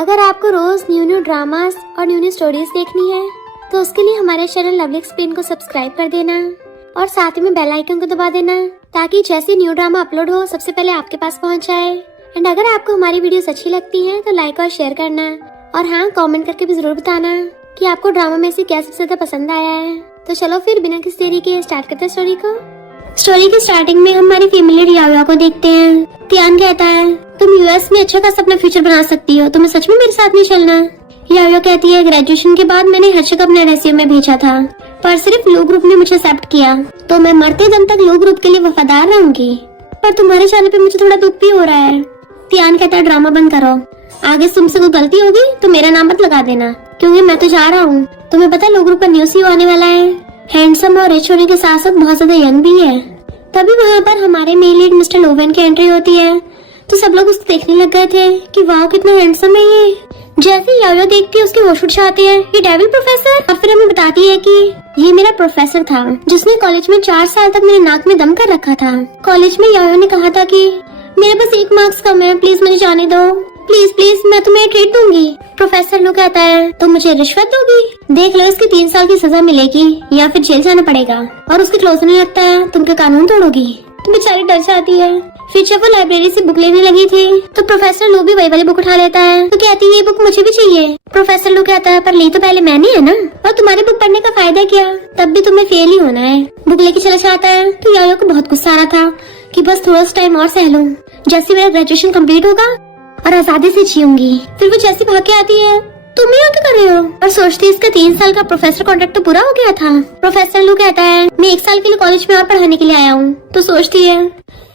अगर आपको रोज new dramas और न्यू स्टोरीज देखनी है तो उसके लिए हमारे चैनल लवली एक्सप्लेन को सब्सक्राइब कर देना और साथ में बेल आइकन को दबा देना ताकि जैसे न्यू ड्रामा अपलोड हो सबसे पहले आपके पास पहुंच जाए। एंड अगर आपको हमारी वीडियोस अच्छी लगती हैं तो लाइक और शेयर करना और हाँ, कमेंट करके भी जरूर बताना कि आपको ड्रामा में से क्या सबसे ज्यादा पसंद आया है। तो चलो फिर बिना किसी देरी के स्टार्ट करते हैं स्टोरी को। स्टोरी की स्टार्टिंग में हमारी फैमिली याओया को देखते हैं। तियान कहता है, तुम यूएस में अच्छा खासा अपना फ्यूचर बना सकती हो, तुम्हें सच में मेरे साथ नहीं चलना। याओया कहती है, ग्रेजुएशन के बाद मैंने हर्ष को अपना रेज्यूमे भेजा था पर सिर्फ लो ग्रुप ने मुझे एक्सेप्ट किया, तो मैं मरते दम तक लो ग्रुप के लिए वफादार रहूंगी। पर तुम्हारे जाने पे मुझे थोड़ा दुख भी हो रहा है। तियान कहता है, ड्रामा बंद करो, आगे तुमसे कोई गलती होगी तो मेरा नाम मत लगा देना क्योंकि मैं तो जा रहा हूँ। तुम्हें पता है लो ग्रुप का न्यू सीईओ आने वाला है, हैंडसम और रिच होने के साथ साथ बहुत ज्यादा यंग भी है। तभी वहाँ पर हमारे मेन लीड मिस्टर लोवेन की एंट्री होती है तो सब लोग उसको देखने लग गए थे कि वाह कितना हैंडसम है ये। जैसे याओया देखती है उसके होश उड़ जाते हैं, ये डेविल प्रोफेसर। और फिर हमें बताती है कि ये मेरा प्रोफेसर था जिसने कॉलेज में 4 साल तक मेरे नाक में दम कर रखा था। कॉलेज में याओया ने कहा था कि मेरे पास 1 मार्क्स कम है, प्लीज मुझे जाने दो, प्लीज प्लीज मैं तुम्हें ट्रीट दूंगी। प्रोफेसर लो कहता है, तुम मुझे रिश्वत दोगी, देख लो इसकी 3 साल की सजा मिलेगी या फिर जेल जाना पड़ेगा। और उसके क्लोज होने लगता है, तुम क्या कानून तोड़ोगी। तो बेचारी डर जाती है। फिर जब वो लाइब्रेरी से बुक लेने लगी थी तो प्रोफेसर लो भी वही वाली बुक उठा लेता है तो कहती है, ये बुक मुझे भी चाहिए। प्रोफेसर लो कहता है, पर ली तो पहले मैंने है ना, और तुम्हारी बुक पढ़ने का फायदा क्या, तब भी तुम्हें फेल ही होना है। बुक लेके चला जाता है तो याओया को बहुत गुस्सा आ रहा था कि बस थोड़ा सा टाइम और सह लूं, जैसे मेरा ग्रेजुएशन कंप्लीट होगा और आजादी से जीऊंगी। फिर वो जैसी भाग के आती है, तुम यहाँ क्या कर रहे हो, और सोचती है इसका 3 साल का प्रोफेसर कॉन्ट्रैक्ट तो पूरा हो गया था। प्रोफेसर लो कहता है, मैं 1 साल के लिए कॉलेज में और पढ़ाने के लिए आया हूँ। तो सोचती है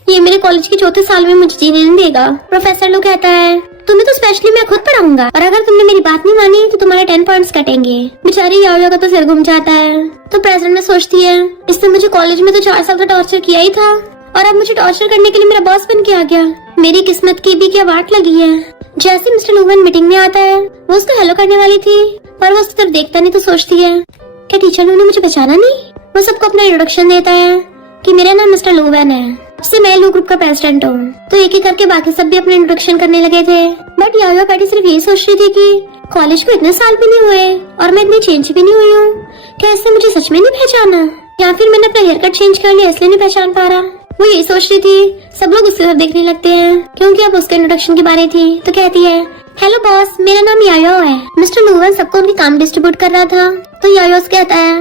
ये मेरे कॉलेज के 4थे साल में मुझे जीने नहीं देगा। प्रोफेसर लो कहता है, तुम्हें तो स्पेशली मैं खुद पढ़ाऊंगा और अगर तुमने मेरी बात नहीं मानी तो तुम्हारे 10 पॉइंट्स कटेंगे। बेचारी याओया का तो सिर घूम जाता है। तो प्रेजेंट में सोचती है, इसने मुझे कॉलेज में तो 4 साल का टॉर्चर किया ही था और अब मुझे टॉर्चर करने के लिए मेरा बॉस बन के आ गया। मेरी किस्मत की भी क्या वाट लगी है। जैसे मिस्टर लोवेन मीटिंग में आता है वो उसको हेलो करने वाली थी पर वो उसकी तरफ देखता नहीं तो सोचती है, क्या टीचर ने मुझे पहचाना नहीं। वो सबको अपना इंट्रोडक्शन देता है कि मेरा नाम मिस्टर लोवेन है, उससे मैं लो ग्रुप का प्रेसिडेंट हूँ। तो एक एक करके बाकी सब भी अपने इंट्रोडक्शन करने लगे थे। बट याओया बैठी सिर्फ यही सोच रही थी कि कॉलेज को इतने साल भी नहीं हुए और मैं इतनी चेंज भी नहीं हुई हूँ, क्या इससे मुझे सच में नहीं पहचाना या फिर मैंने अपना हेयर कट चेंज कर लिया इसलिए नहीं पहचान पा रहा। वो यही सोच रही थी। सब लोग उसकी तरफ देखने लगते हैं क्योंकि अब उसके इंट्रोडक्शन की बारी थी। तो कहती है, हेलो बॉस, मेरा नाम याओया है। मिस्टर लोवेन सबको उनके काम डिस्ट्रीब्यूट कर रहा था तो याओया उससे कहता है,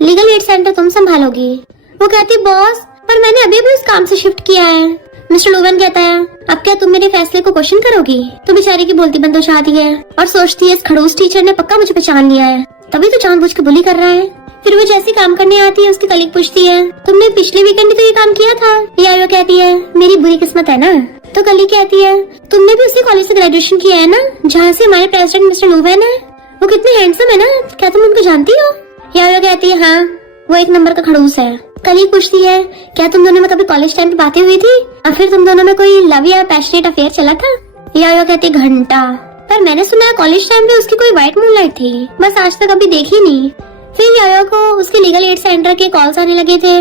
लीगल एड सेंटर तुम संभालोगी। वो कहती, बॉस पर मैंने अभी उस काम से शिफ्ट किया है। मिस्टर लोवेन कहता है, अब क्या तुम मेरे फैसले को क्वेश्चन करोगी। तो बेचारी की बोलती बंद हो जाती है और सोचती है, इस खड़ूस टीचर ने पक्का मुझे पहचान लिया है, तभी तो जानबूझ के बुली कर रहा है। फिर वो जैसे काम करने आती है उसकी कलीग पूछती है, तुमने पिछले वीकेंड तो ये काम किया था। याओया कहती है, मेरी बुरी किस्मत है ना। तो कलीग कहती है, तुमने भी उसी कॉलेज से ग्रेजुएशन किया है ना जहाँ से हमारे प्रेसिडेंट मिस्टर लोवेन है, वो कितने हैंडसम है ना, क्या तुम उनको जानती हो। याओया कहती है, हाँ वो 1 नंबर का खड़ूस है। कलीग पूछती है, क्या तुम दोनों में कभी कॉलेज टाइम पे बातें हुई थी और फिर तुम दोनों में कोई लव या पैशनेट अफेयर चला था। याओया कहती है, घंटा, पर मैंने सुना है कॉलेज टाइम पे उसकी कोई व्हाइट मूनलाइट थी, बस आज तक अभी देखी नहीं। फिर याओया को उसके लीगल एड सेंटर के कॉल्स आने लगे थे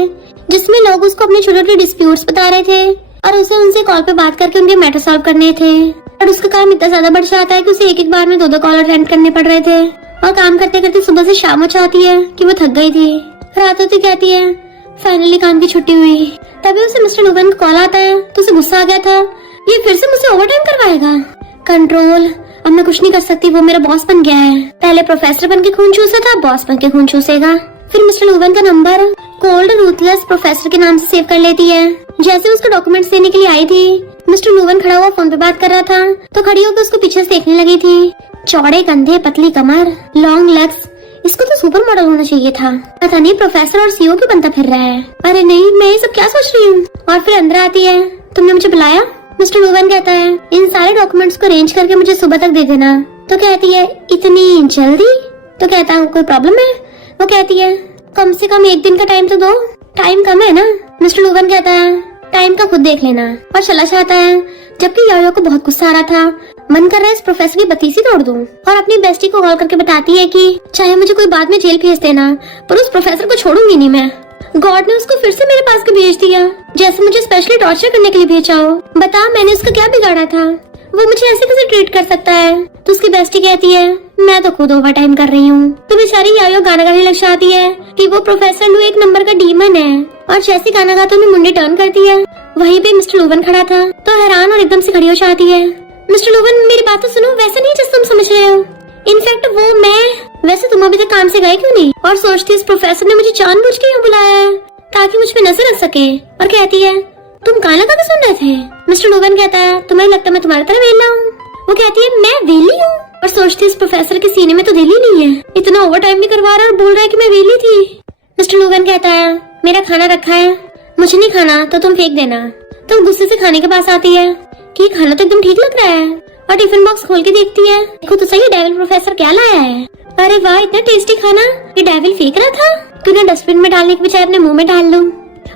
जिसमें लोग उसको अपने छोटे छोटे डिस्प्यूट्स बता रहे थे और उसे उनसे कॉल पे बात करके उनके मैटर सॉल्व करने थे। और उसका काम इतना ज्यादा बढ़ जाता है कि उसे एक बार में 2 कॉल अटेंड करने पड़ रहे थे और काम करते करते सुबह से शाम हो जाती है कि वो थक गई थी। रात होती कहती है, फाइनली काम की छुट्टी हुई। तभी उसे मिस्टर लोवेन का कॉल आता है तो उसे गुस्सा आ गया था, ये फिर से मुझसे ओवर टाइम करवाएगा। कंट्रोल, अब मैं कुछ नहीं कर सकती, वो मेरा बॉस बन गया है। पहले प्रोफेसर बन के खून चूसा था, बॉस बन के खून चूसेगा। फिर मिस्टर लोवेन का नंबर कोल्ड रूथलेस प्रोफेसर के नाम से सेव कर लेती है। जैसे उसको डॉक्यूमेंट्स देने के लिए आई थी, मिस्टर लोवेन खड़ा हुआ फोन पे बात कर रहा था तो खड़ी होकर उसको पीछे से देखने लगी थी। चौड़े कंधे, पतली कमर, लॉन्ग लेग्स, इसको तो सुपर मॉडल होना चाहिए था। पता नहीं प्रोफेसर और सीईओ क्यों बनता फिर रहा है। अरे नहीं, मैं ये सब क्या सोच रही हूँ। और फिर अंदर आती है, तुमने मुझे बुलाया। मिस्टर लोवेन कहता है, इन सारे डॉक्यूमेंट्स को अरेंज करके मुझे सुबह तक दे देना। तो कहती है, इतनी जल्दी। तो कहता है, कोई प्रॉब्लम है। वो कहती है, कम से कम 1 दिन का टाइम तो दो, टाइम कम है ना। मिस्टर लोवेन कहता है, टाइम का खुद देख लेना, और चला जाता है। जबकि याओया को बहुत गुस्सा आ रहा था, मन कर रहा है इस प्रोफेसर की बत्ती सी तोड़ दूं। और अपनी बेस्टी को कॉल करके बताती है कि चाहे मुझे कोई बाद में जेल भेज देना पर उस प्रोफेसर को छोड़ूंगी नहीं मैं। गॉड ने उसको फिर से मेरे पास भेज दिया, जैसे मुझे स्पेशली टॉर्चर करने के लिए भेजा हो। बता, मैंने उसका क्या बिगाड़ा था। वो मुझे ऐसे कैसे ट्रीट कर सकता है। तो उसकी बेस्टी कहती है मैं तो खुद ओवर टाइम कर रही हूँ। तो बेचारी यायो गाना गाने लग जाती है कि वो प्रोफेसर लू एक नंबर का डीमन है। और जैसे गाना गाते हुए मुंडी टर्न करती है, वहीं पे मिस्टर लूवन खड़ा था तो हैरान और एकदम से खड़ी हो जाती है। मिस्टर लूवन मेरी बात तो सुनो, वैसा नहीं जैसे तुम समझ रहे हो। इनफैक्ट वो मैं, वैसे तुम अभी तक काम से गए क्यों नहीं? और सोचती इस प्रोफेसर ने मुझे जानबूझ के यहाँ बुलाया है ताकि मुझ पे नजर रख सके। और कहती है तुम गाना गा के सुन रहे थे? मिस्टर लूवन कहता है तुम्हें लगता है मैं तुम्हारी तरह वेला हूँ? वो कहती है मैं वेली हूँ। और सोचती इस प्रोफेसर के सीने में तो दिल ही नहीं है, इतना ओवर टाइम भी करवा रहा है और बोल रहा है कि मैं वेली थी। मिस्टर लूवन कहता है मेरा खाना रखा है, मुझे नहीं खाना तो तुम फेंक देना। तो गुस्से से खाने के पास आती है कि खाना तो एकदम ठीक लग रहा है। और टिफिन बॉक्स खोल के देखती है, देखो तो सही डेविल प्रोफेसर क्या लाया है। अरे वाह इतना टेस्टी खाना, ये डेविल फेंक रहा था, क्यों ना डस्टबिन में डालने के बजाय अपने मुंह में डाल लूं।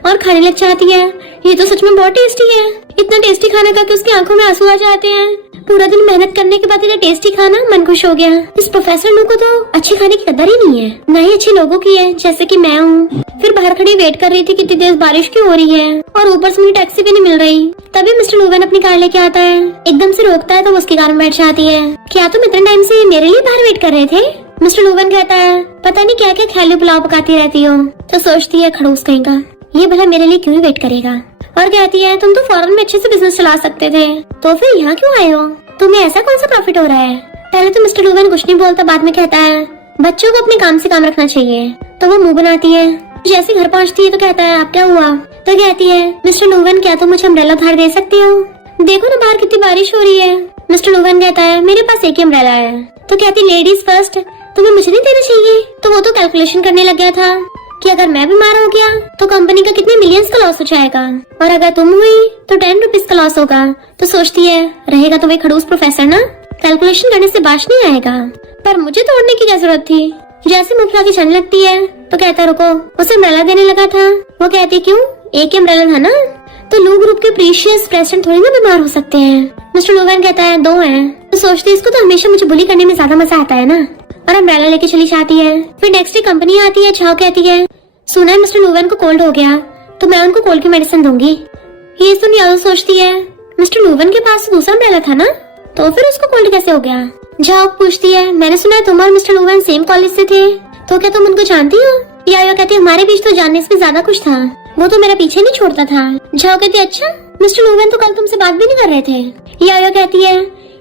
और खाने लग जाती है, ये तो सच में बहुत टेस्टी है। इतना टेस्टी खाना खा के उसकी आंखों में आंसू आ जाते हैं। पूरा दिन मेहनत करने के बाद इतना टेस्टी खाना, मन खुश हो गया। इस प्रोफेसर लू को तो अच्छे खाने की कदर ही नहीं है, न ही अच्छे लोगों की है जैसे कि मैं हूँ। फिर बाहर खड़ी वेट कर रही थी कितनी तेज बारिश क्यों हो रही है और ऊपर से मुझे टैक्सी भी नहीं मिल रही। तभी मिस्टर लूवन अपनी कार लेके आता है, एकदम से रोकता है तो वो उसकी कार में बैठ जाती है। क्या तुम इतने टाइम से मेरे लिए बाहर वेट कर रहे थे? मिस्टर लूवन कहता है पता नहीं क्या क्या ख्याली पुलाव पकाती रहती हो। तो सोचती है खड़ूस कहीं का, ये भला मेरे लिए क्यों ही वेट करेगा। और कहती है तुम तो फॉरेन में अच्छे से बिजनेस चला सकते थे, तो फिर यहाँ क्यों आए हो? तुम्हें ऐसा कौन सा प्रॉफिट हो रहा है? पहले तो मिस्टर लूवन कुछ नहीं बोलता, बाद में कहता है बच्चों को अपने काम से काम रखना चाहिए। तो वो मुंह बनाती है। जैसे घर पहुँचती है तो कहता है अब क्या हुआ? तो कहती है मिस्टर लूवन क्या तुम मुझे अम्ब्रेला उधार दे सकती हो? देखो ना बाहर कितनी बारिश हो रही है। मिस्टर लूवन कहता है मेरे पास एक ही अम्ब्रेला है। तो कहती लेडीज फर्स्ट, तुम्हें मुझे नहीं देना चाहिए। तो वो तो कैलकुलेशन करने लग गया था कि अगर मैं बीमार हो गया तो कंपनी का कितने मिलियंस का लॉस हो जाएगा, और अगर तुम हुई तो 10 रुपीज का लॉस होगा। तो सोचती है रहेगा तो वही खड़ूस प्रोफेसर ना, कैलकुलेशन करने से बाश नहीं आएगा। पर मुझे तोड़ने की क्या जरूरत थी? जैसे मुंह फुला के चलने लगती है तो कहता रुको, उसे अम्ब्रेला देने लगा था। वो कहती क्यों, एक ही अम्ब्रेला था ना। तो लू ग्रुप के प्रीशियस प्रेसिडेंट थोड़ी ना बीमार हो सकते हैं। मिस्टर लूवन कहता है 2 हैं। तो सोचती इसको तो हमेशा मुझे बुली करने में ज्यादा मजा आता है ना, और अम्ब्रेला लेके चली जाती है। फिर नेक्स्ट डे कंपनी आती है। झाओ कहती है सुना है मिस्टर लूवन को कोल्ड हो गया, तो मैं उनको कोल्ड की मेडिसिन दूंगी। ये सुन यादव सोचती है मिस्टर लूवन के पास दूसरा अम्ब्रेला था ना, तो फिर उसको कोल्ड कैसे हो गया। झाओ पूछती है मैंने सुना है तुम और मिस्टर लूवन सेम कॉलेज से थे, तो क्या तुम उनको जानती हो? यायो कहती है हमारे बीच तो जानने से ज्यादा कुछ था, वो तो मेरा पीछे नहीं छोड़ता था। झाओ कहती है अच्छा, मिस्टर लूवन तो कल तुमसे बात भी नहीं कर रहे थे। यायो कहती है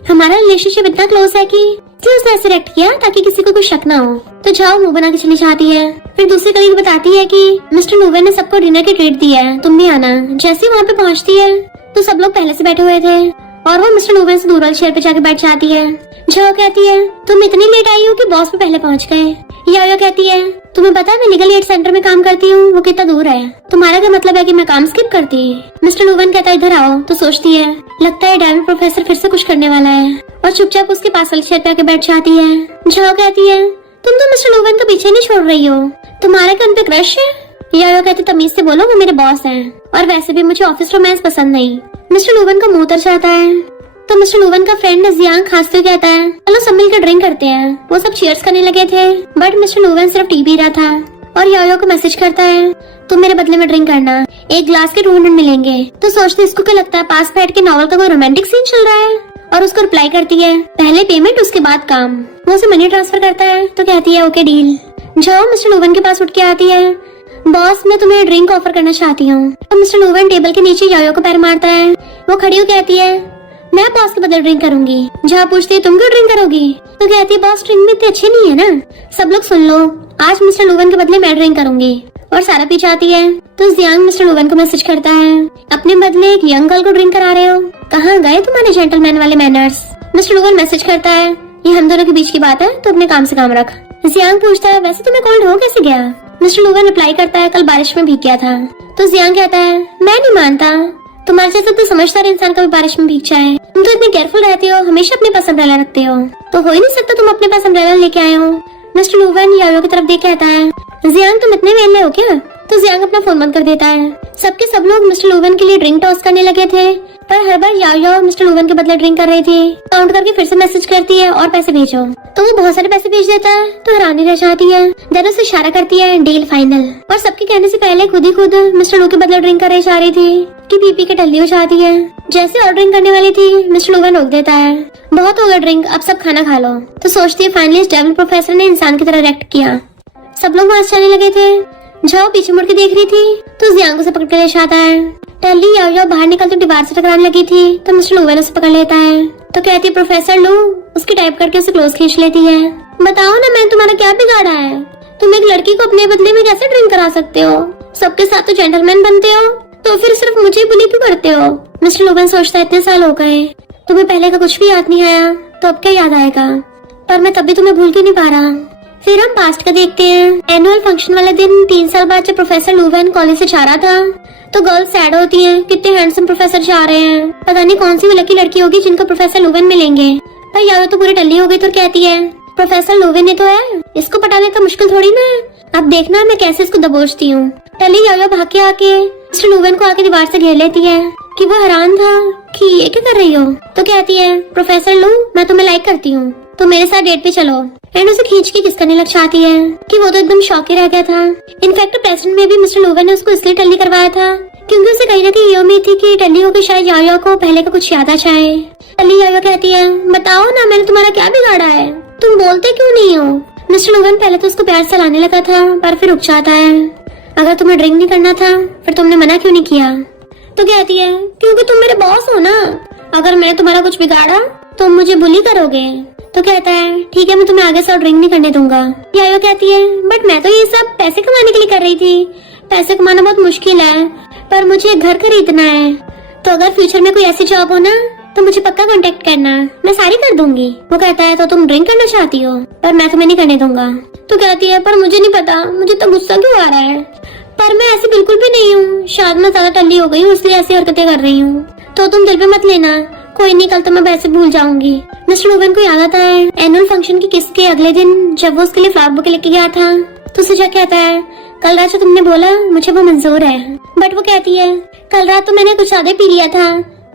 हमारा रिलेशनशिप इतना क्लोज है कि उसने ऐसे रिएक्ट किया ताकि किसी को कुछ शक ना हो। तो झाओ मुंह बना के चली जाती है। फिर दूसरी कलीग बताती है कि मिस्टर लूवन ने सबको डिनर की ट्रीट दी है, तुम भी आना। जैसे वहाँ पे पहुँचती है तो सब लोग पहले से बैठे हुए थे और वो मिस्टर लूवन से दूर वाले चेयर पे जाके बैठ जाती है। झाओ कहती है तुम इतनी लेट आई हो कि बॉस भी पहले पहुँच गए। यायो कहती है तुम्हें पता है मैं लीगल एड सेंटर में काम करती हूँ, वो कितना दूर है, तुम्हारा क्या मतलब है कि मैं काम स्किप करती? मिस्टर लूवन कहता है इधर आओ। तो सोचती है लगता है डेविल प्रोफेसर फिर से कुछ करने वाला है, और चुपचाप उसके पास वाली चेयर पे आके बैठ जाती है। झाओ कहती है तुम तो मिस्टर लूवन को पीछे नहीं छोड़ रही हो, तुम्हारा क्या उन पे क्रश है? यायो कहती तमीज से बोलो, वो मेरे बॉस हैं, और वैसे भी मुझे ऑफिस रोमांस पसंद नहीं। मिस्टर लूवन का मुंह उतर जाता है। तो मिस्टर लूवन का फ्रेंड जियांग खांसते हुए कहता है चलो सब मिलकर ड्रिंक करते हैं। वो सब चीयर्स करने लगे थे, बट मिस्टर लूवन सिर्फ टी पी रहा था। और यायो को मैसेज करता है तुम मेरे बदले में ड्रिंक करना, एक ग्लास के 200 मिलेंगे। तो सोचते इसको क्या लगता है पास बैठ के नॉवल का कोई रोमांटिक सीन चल रहा है, और उसको रिप्लाई करती है पहले पेमेंट उसके बाद काम। वो उसे मनी ट्रांसफर करता है तो कहती है ओके डील। जाओ मिस्टर लूवन के पास उठ के आती है, बॉस मैं तुम्हें ड्रिंक ऑफर करना चाहती हूँ। तो मिस्टर लूवन टेबल के नीचे यायो को पैर मारता है। वो खड़ी हो कहती है मैं बॉस के बदले ड्रिंक करूंगी। जहाँ पूछती है तुम क्यों ड्रिंक करोगी? तो कहती है बॉस ड्रिंक में इतनी अच्छी नहीं है ना, सब लोग सुन लो, आज मिस्टर लूवन के बदले मैं ड्रिंक करूंगी। और सारा पी जाती है। तो जियांग मिस्टर लूवन को मैसेज करता है अपने बदले एक यंग गर्ल को ड्रिंक करा रहे हो, कहाँ गए तुम्हारे जेंटलमैन वाले मैनर्स? मिस्टर लूवन मैसेज करता है ये हम दोनों के बीच की बात है, तो अपने काम से काम रख। जियांग पूछता है वैसे तुम्हें कोल्ड हो कैसे गया? मिस्टर लूवन रिप्लाई करता है कल बारिश में भीग गया था। तो जियांग कहता है मैं नहीं मानता, तुम्हारे जैसा तो समझदार इंसान कभी बारिश में भीग जाए, तुम तो इतने केयरफुल रहते हो, हमेशा अपने पास अम्ब्रेला रखते हो, तो हो ही नहीं सकता तुम अपने पास अम्ब्रेला लेके आए हो। मिस्टर लूवन यायो की तरफ देख कहता है जियांग तुम इतने वेले हो क्या? तो जियांग अपना फोन बंद कर देता है। सबके सब लोग मिस्टर लूवन के लिए ड्रिंक टॉस करने लगे थे पर हर बार याओ मिस्टर लुवन के बदले ड्रिंक कर रही थी। काउंट करके फिर से मैसेज करती है और पैसे भेजो, तो वो बहुत सारे पैसे भेज देता है। तो हैरानी रह जाती है। देन उसे इशारा करती है डील फाइनल। और सबके कहने से पहले खुद ही खुद मिस्टर लू के बदले ड्रिंक कर रही जा रही थी कि पी के टल्ली हो जाती है। जैसे और ड्रिंक करने वाली थी मिस्टर लुवन रोक देता है। बहुत हो गया ड्रिंक, अब सब खाना खा लो। तो सोचती है फाइनली इस डेविल प्रोफेसर ने इंसान की तरह रिएक्ट किया। सब लोग वहां से जाने लगे थे। जाओ पीछे मुड़ के देख रही थी तो जियांग उसे पकड़ के ले जाता है। टल्ली याओ बाहर निकल तो दीवार से टकराने लगी थी तो मिस्टर लुवन उसे पकड़ लेता है। तो कहती है प्रोफेसर लू, उसकी टाइप करके उसे क्लोज खींच लेती है। बताओ ना मैंने तुम्हारा क्या बिगाड़ा है? तुम एक लड़की को अपने बदले में कैसे ड्रिंक करा सकते हो? सबके साथ तो जेंटलमैन बनते हो, तो फिर सिर्फ मुझे बुली क्यों करते हो? मिस्टर लुवन सोचता है इतने साल हो गए, तुम्हें पहले का कुछ भी याद नहीं आया, तो अब क्या याद आएगा? पर मैं तभी तुम्हें भूल क्यों नहीं पा रहा। फिर हम पास्ट का देखते हैं। एनुअल फंक्शन वाले दिन 3 साल बाद जब प्रोफेसर लुवन कॉलेज से जा रहा था तो गर्ल्स सैड होती हैं, कितने हैंडसम प्रोफेसर जा रहे हैं, पता नहीं कौन सी वो लकी लड़की होगी जिनको प्रोफेसर लुवन मिलेंगे। पर याओ तो पूरी टल्ली हो गई तो कहती है प्रोफेसर लुवन ही तो है, इसको पटाने का मुश्किल थोड़ी ना है, अब देखना मैं कैसे इसको दबोचती हूँ। टल्ली याओ भाग के आके मिस्टर लुवन को आके दीवार से घेर लेती है कि वो हैरान था कि ये क्या कर रही हो। तो कहती है प्रोफेसर लू, मैं तुम्हें लाइक करती हूँ, तो मेरे साथ डेट पे चलो। एंड उसे खींच के किस करने लग जाती है कि वो तो एकदम शॉक ही रह गया था। इनफैक्ट प्रेजेंट में भी मिस्टर लुवन ने उसको इसलिए टल्ली करवाया था क्योंकि उसे कहीं ना कहीं ये उम्मीद थी कि टल्ली होकर शायद याओ को पहले का कुछ याद आ जाए। टल्ली याओ कहती है बताओ ना मैंने तुम्हारा क्या बिगाड़ा है, तुम बोलते क्यों नहीं हो? मिस्टर लुवन पहले तो उसको प्यार से लाने लगा था पर फिर रुक जाता है। अगर तुम्हें ड्रिंक नहीं करना था फिर तुमने मना क्यों नहीं किया? तो कहती है क्योंकि तुम मेरे बॉस हो ना, अगर मैंने तुम्हारा कुछ बिगाड़ा तो मुझे बुली करोगे। तो कहता है ठीक है मैं तुम्हें आगे से और ड्रिंक नहीं करने दूंगा। याओ कहती है बट मैं तो ये सब पैसे कमाने के लिए कर रही थी, पैसे कमाना बहुत मुश्किल है, पर मुझे एक घर खरीदना है, तो अगर फ्यूचर में कोई ऐसी जॉब हो ना तो मुझे पक्का कांटेक्ट करना, मैं सारी कर दूंगी। वो कहता है तो तुम ड्रिंक करना चाहती हो, पर मैं तुम्हें नहीं करने दूंगा। तो कहती है पर मुझे नहीं पता, मुझे तो गुस्सा क्यों आ रहा है, पर मैं ऐसी बिल्कुल भी नहीं हूँ, शायद मैं ज्यादा टल्ली हो गई हूँ इसलिए ऐसी हरकतें कर रही हूँ, तो तुम दिल पे मत लेना, कोई नहीं कल तो मैं वैसे भूल जाऊंगी। मिस्टर लुवन को याद आता है एनुअल फंक्शन की किस के अगले दिन जब वो उसके लिए फ्लावर बुके लेके गया था, तो उसे क्या कहता है कल रात जो तुमने बोला मुझे वो मंजूर है। बट वो कहती है कल रात तो मैंने कुछ ज्यादा पी लिया था,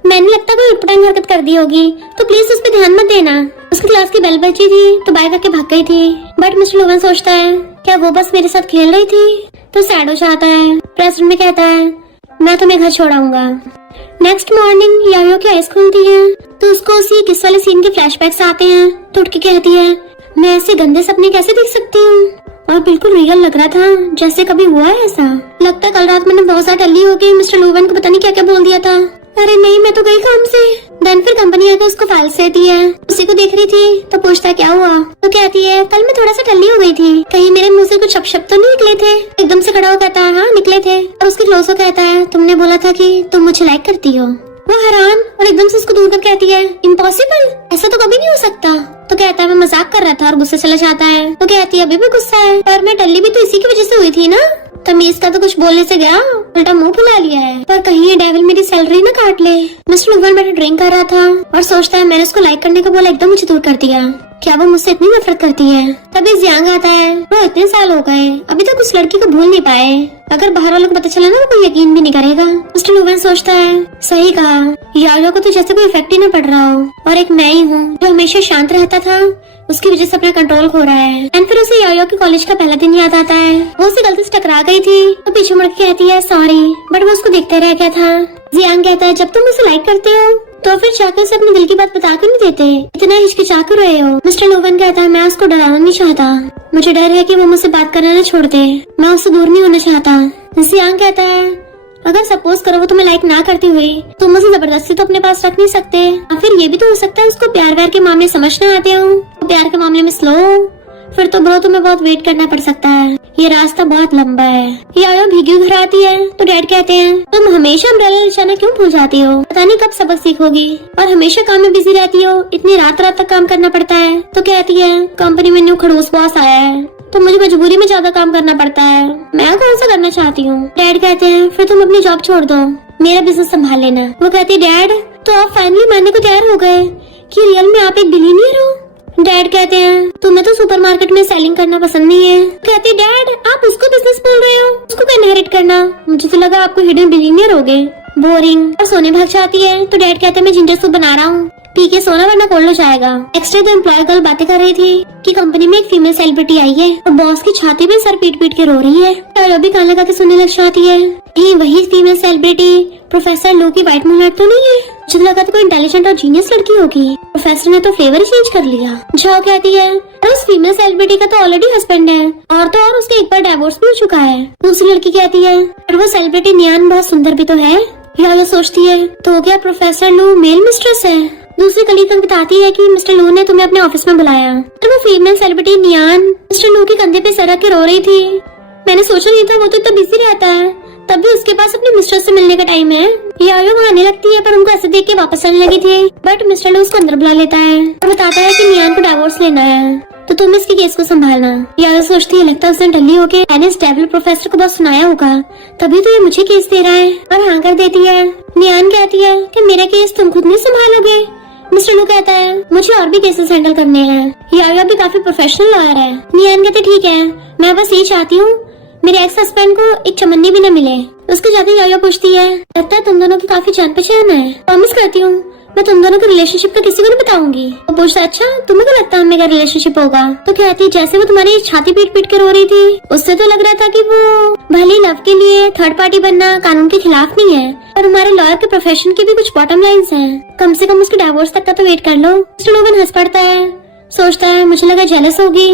मैंने लगता कोई उटपटांग हरकत कर दी होगी, तो प्लीज उस पर ध्यान मत देना। उसकी क्लास की बेल बजी थी तो बाय करके भाग गई थी। बट मिस्टर लुवन सोचता है क्या वो बस मेरे साथ खेल रही थी, तो सैड हो जाता है। प्रेसिडेंट में कहता है मैं तुम्हें घर छोड़ाऊंगा। नेक्स्ट मॉर्निंग याओ की आइज खुलती है तो उसको उसी किस वाले सीन के फ्लैशबैक्स आते हैं, तो उठ के कहती है मैं ऐसे गंदे सपने कैसे देख सकती हूँ, और बिल्कुल रियल लग रहा था जैसे कभी हुआ है ऐसा। लगता है कल रात मैंने बहुत ज्यादा टल्ली होके मिस्टर लुवन को पता नहीं क्या क्या बोल दिया था। अरे नहीं मैं तो गई काम से। देन फिर कंपनी आकर उसको फाइल्स देती है, उसी को देख रही थी तो पूछता है क्या हुआ। तो कहती है कल मैं थोड़ा सा टल्ली हो गई थी, कहीं मेरे मुंह से कुछ शब्द तो नहीं निकले थे। एकदम से खड़ा हो कहता है हाँ निकले थे, और उसके क्लोज हो कहता है तुमने बोला था कि तुम मुझे लाइक करती हो। वो हैरान और एकदम से उसको दूर कर कहती है इम्पॉसिबल, ऐसा तो कभी नहीं हो सकता। तो कहता है मैं मजाक कर रहा था, और गुस्से चला जाता है। तो कहती है अभी भी गुस्सा है, पर मैं टल्ली भी तो इसी की वजह से हुई थी ना, तमीज का तो कुछ बोलने से गया उल्टा मुंह फुला लिया है, पर कहीं ये डेविल मेरी सैलरी ना काट ले। मिस्टर लुवन बैठे ड्रिंक कर रहा था और सोचता है मैंने उसको लाइक करने का बोला एकदम मुझे दूर कर दिया, क्या वो मुझसे इतनी नफरत करती है। तभी जियांग आता है, वो इतने साल हो गए अभी तक उस लड़की को भूल नहीं पाए, अगर बाहर वालों को पता चला ना वो कोई यकीन भी नहीं करेगा। मिस्टर लुवन सोचता है सही कहा, याओ को तो जैसे कोई इफेक्ट ही न पड़ रहा हो, और एक मैं ही हूँ जो हमेशा शांत रहता था उसकी वजह से अपना कंट्रोल खो रहा है। एंड फिर उसे याओ के कॉलेज का पहला दिन याद आता है, वो उसे गलती से टकरा गई थी तो पीछे मुड़ के कहती है सॉरी, बट वो उसको देखते रह गया था। जियांग कहता है जब तुम उसे लाइक करते हो तो फिर जाकर उसे अपने दिल की बात बता कर नहीं देते, इतना हिचकिचा कर रहे हो। मिस्टर लुवन कहता है मैं उसको डराना नहीं चाहता, मुझे डर है कि वो मुझसे बात करना न छोड़ दे, मैं उससे दूर नहीं होना चाहता। जियांग कहता है अगर सपोज करो वो तुम्हें लाइक ना करती हुई तो मुझे जबरदस्ती तो अपने पास रख नहीं सकते, या फिर ये भी तो हो सकता है उसको प्यार व्यार के मामले समझ न आते हो, प्यार के मामले में स्लो, फिर तो ब्रो तुम्हें बहुत वेट करना पड़ सकता है, ये रास्ता बहुत लंबा है। याओ भीगी घर आती है तो डैड कहते हैं तुम हमेशा अम्ब्रेला लिचाना क्यों भूल जाती हो, पता नहीं कब सबक सीखोगी, और हमेशा काम में बिजी रहती हो, इतनी रात रात तक काम करना पड़ता है। तो कहती है कंपनी में न्यू खड़ूस बॉस आया है तो मुझे मजबूरी में ज्यादा काम करना पड़ता है, मैं कौन सा करना चाहती हूँ। डैड कहते हैं फिर तुम अपनी जॉब छोड़ दो, मेरा बिजनेस संभाल लेना। वो कहती है डैड तो आप फाइनली मानने को तैयार हो गए कि रियल में आप एक बिलियनियर हो। डैड कहते हैं तुम्हें तो सुपरमार्केट में सेलिंग करना पसंद नहीं है। कहती है डैड आप उसको बिजनेस बोल रहे हो, उसको क्या इनहेरिट करना, मुझे तो लगा आपको हिडन बिलियनियर हो गए। बोरिंग, और सोने भाग जाती है। तो डैड कहते हैं मैं जिंजर सूप बना रहा हूँ, पी के सोना वरना कोल्ड हो जाएगा। नेक्स्ट डे तो एम्प्लॉय गर्ल बातें कर रही थी कि कंपनी में एक फीमेल सेलिब्रिटी आई है और बॉस की छाती में सर पीट पीट के रो रही है। तो भी कान लगा के सुनने लग जाती है, ये वही फीमेल सेलिब्रिटी प्रोफेसर लो की वाइट मूनलाइट तो नहीं है? मुझे लगा तो कोई इंटेलिजेंट और जीनियस लड़की होगी। प्रोफेसर ने तो फ्लेवर ही चेंज कर लिया। जाओ कहती है उस फीमेल सेलिब्रिटी का तो ऑलरेडी हस्बैंड है और तो और उसके एक बार डिवोर्स भी हो चुका है। दूसरी लड़की कहती है पर वो सेलिब्रिटी नियान बहुत सुंदर भी तो है। या सोचती है तो क्या प्रोफेसर लू मेल मिस्ट्रेस है? दूसरी कलीग बताती है कि मिस्टर लू ने तुम्हें अपने ऑफिस में बुलाया। तो वो फीमेल सेलिब्रिटी नियान मिस्टर लू के कंधे पे सर रख के रो रही थी। मैंने सोचा नहीं था वो तो इतना बिजी रहता है, तब भी उसके पास अपने मिस्ट्रेस से मिलने का टाइम है। यायो आने लगती है पर उनको ऐसे देख के वापस आने लगी थी। बट मिस्टर लू उसको अंदर बुला लेता है और बताता है कि नियान को डिवोर्स लेना है, तो तुम इसकी केस को संभालना। यायो सोचती है लगता है उसने डल्ली होके एनिस डेविल प्रोफेसर को बहुत सुनाया होगा, तभी तो ये मुझे केस दे रहा है। और हाँ कर देती है। नियान कहती है कि मेरा केस तुम खुद नहीं संभालोगे। मिस्टर लू कहता है मुझे और भी केसेस हैंडल करने हैं। यायो भी काफी प्रोफेशनल लॉयर है। नियान कहते ठीक है, मैं बस ये चाहती हूँ मेरे एक्स हस्बैंड को एक चमन्नी भी न मिले। उसके जाते यायो पूछती है लगता है तुम दोनों की काफी जान पहचान है, प्रॉमिस करती हूँ मैं तुम दोनों के रिलेशनशिप का किसी को नहीं बताऊंगी। वो पूछता अच्छा तुम्हें क्या लगता है मेरा रिलेशनशिप होगा? तो कहती जैसे वो तुम्हारी छाती पीट पीट के रो रही थी उससे तो लग रहा था कि वो भले लव के लिए थर्ड पार्टी बनना कानून के खिलाफ नहीं है, पर हमारे लॉयर के प्रोफेशन की भी कुछ बॉटम लाइन्स हैं। कम से कम उसके डिवोर्स तक का तो वेट कर लो। मिस्टर लोगन हंस पड़ता है, सोचता है मुझे लगा जेलस होगी,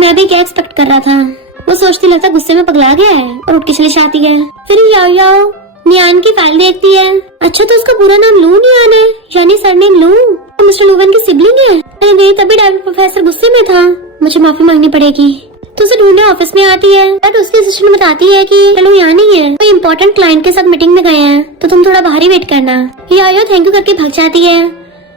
मैं भी क्या एक्सपेक्ट कर रहा था। वो सोचती लगता गुस्से में पगला गया है और उठ के चली जाती है। फिर याओ नियान की फाइल देखती है। अच्छा तो उसका पूरा नाम लू नियान है, यानी सरनेम लू। तो मिस्टर लूवन की सिबलिंग है। अरे नहीं, तभी डेविल प्रोफेसर गुस्से में था, मुझे माफी मांगनी पड़ेगी। तो उसे ढूंढने ऑफिस में आती है। बट उसकी असिस्टेंट बताती है कि लू यहाँ नहीं है, कोई इम्पोर्टेंट क्लाइंट के साथ मीटिंग में गए हैं, तो तुम थोड़ा बाहर ही वेट करना। यायो थैंक यू करके भाग जाती है।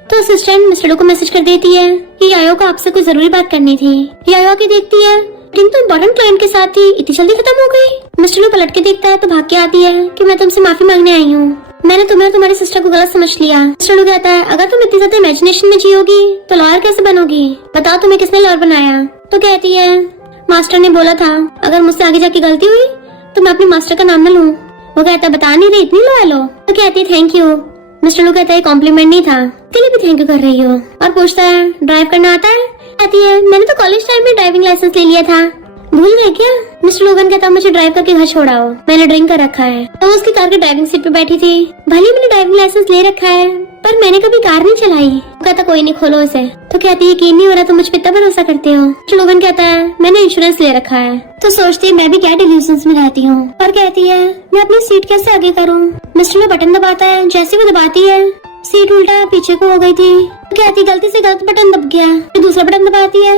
तो असिस्टेंट मिस्टर लू को मैसेज कर देती है कि यायो को आपसे कोई जरूरी बात करनी थी। यायो आके देखती है मीटिंग तो इम्पोर्टेंट क्लाइंट के साथ थी, इतनी जल्दी खत्म हो गई। मिस्टर लू पलट के देखता है तो भाग के आती है कि मैं तुमसे माफी मांगने आई हूँ, मैंने तुम्हें और तुम्हारी सिस्टर को गलत समझ लिया। मिस्टर लू कहता है अगर तुम इतनी ज्यादा इमेजिनेशन में जियोगी तो लॉयर कैसे बनोगी? बताओ तुम्हें किसने लॉयर बनाया? तो कहती है मास्टर ने बोला था अगर मुझसे आगे जाके गलती हुई तो मैं अपने मास्टर का नाम न लूँ। वो कहता है बता नहीं रही इतनी लॉयल हो? तो कहती है थैंक यू। मिस्टर लू कहता है कॉम्प्लीमेंट नहीं था, के लिए भी थैंक यू कर रही हो। और पूछता है ड्राइव करना आता है? कहती है मैंने तो कॉलेज टाइम में ड्राइविंग लाइसेंस ले लिया था, भूल गए क्या? मिस्टर लोगन कहता मुझे ड्राइव करके घर छोड़ाओ, मैंने ड्रिंक कर रखा है। तो उसकी कार की ड्राइविंग सीट पे बैठी थी। भले मैंने ड्राइविंग लाइसेंस ले रखा है पर मैंने कभी कार नहीं चलाई। कहता कोई नहीं खोलो इसे। तो कहती है यकीन नहीं हो रहा, तुम मुझ पे इतना भरोसा करते हो। मिस्टर लोगन कहता है मैंने इंश्योरेंस ले रखा है। तो सोचती है मैं भी क्या डिल्यूजन्स में रहती हूँ। और कहती है मैं अपनी सीट कैसे आगे करूँ? मिस्टर लो बटन दबाता है, जैसे वो दबाती है सीट उल्टा पीछे को हो गई थी। तो कहती गलती से गलत बटन दब गया। दूसरा बटन दबाती है,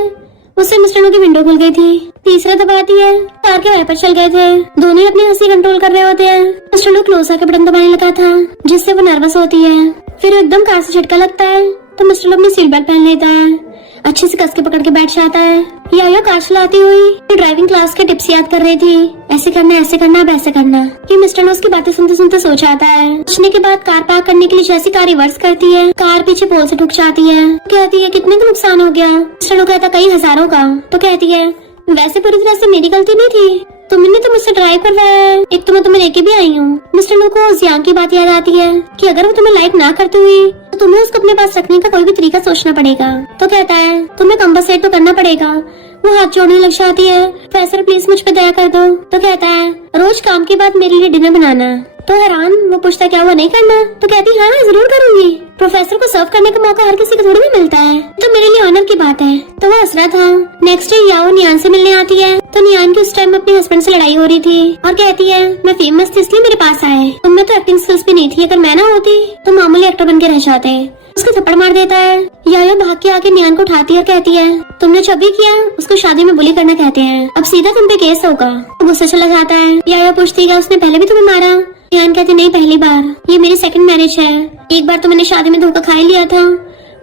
उससे मिस्टर लो की विंडो खुल गई थी। तीसरा दबाती है, कार के वाइपर चल गए थे। दोनों ही अपनी हंसी कंट्रोल कर रहे होते हैं। मिस्टर लो क्लोज आके बटन दबाने लगा था जिससे वो नर्वस होती है। फिर एकदम कार से झटका लगता है तो मिस्टर लो अपनी सीट बेल्ट पहन लेता है, अच्छे से कस के पकड़ के बैठ जाता है। या कार चलाती हुई ड्राइविंग क्लास के टिप्स याद कर रही थी, ऐसे करना ऐसे करना अब ऐसे करना। ये मिस्टर लो उसकी बातें सुनते सुनते सो जाता है। सोचने के बाद कार पार्क करने के लिए जैसी कार रिवर्स करती है कार पीछे पोल से ठुक जाती है। कहती है कितने का नुकसान हो गया? मिस्टर लो कहता कई हजारों का। तो कहती है वैसे पूरी तरह से मेरी गलती नहीं थी, तुमने तो मुझसे ड्राइव करवाया है, एक तो मैं तुम्हें लेके भी आई हूँ। मिस्टर लो को जियान की बात याद आती है कि अगर वो तुम्हें लाइक ना करती हुई तो तुम्हें उसको अपने पास रखने का कोई भी तरीका सोचना पड़ेगा। तो कहता है तुम्हें कंपनसेट तो करना पड़ेगा। वो हाथ जोड़ने लग जाती है, प्रोफेसर प्लीज मुझ पे दया कर दो। तो कहता है रोज काम के बाद मेरे लिए डिनर बनाना। तो हैरान वो पूछता क्या हुआ नहीं करना? तो कहती हाँ जरूर करूंगी, प्रोफेसर को सर्व करने का मौका हर किसी को थोड़ी भी मिलता है, तो मेरे लिए ऑनर की बात है। तो वो हंस रहा था। नेक्स्ट डे याओ नियान से मिलने आती है। तो नियान की उस टाइम अपने हस्बैंड से लड़ाई हो रही थी और कहती है मैं फेमस थी इसलिए मेरे पास आए, उनमें तो एक्टिंग स्किल्स भी नहीं थी, अगर मैं ना होती तो मामूली एक्टर बन के रह जाते। उसको थप्पड़ मार देता है। यायो भाग के आके नियान को उठाती है और कहती है तुमने जो भी किया उसको शादी में बुली करना कहते हैं, अब सीधा तुम पे केस होगा। तो गुस्से चला जाता है। यायो पूछती है उसने पहले भी तुम्हें मारा? नियान कहती नहीं पहली बार, ये मेरी सेकंड मैरिज है। एक बार तो मैंने शादी में धोखा खा ही लिया था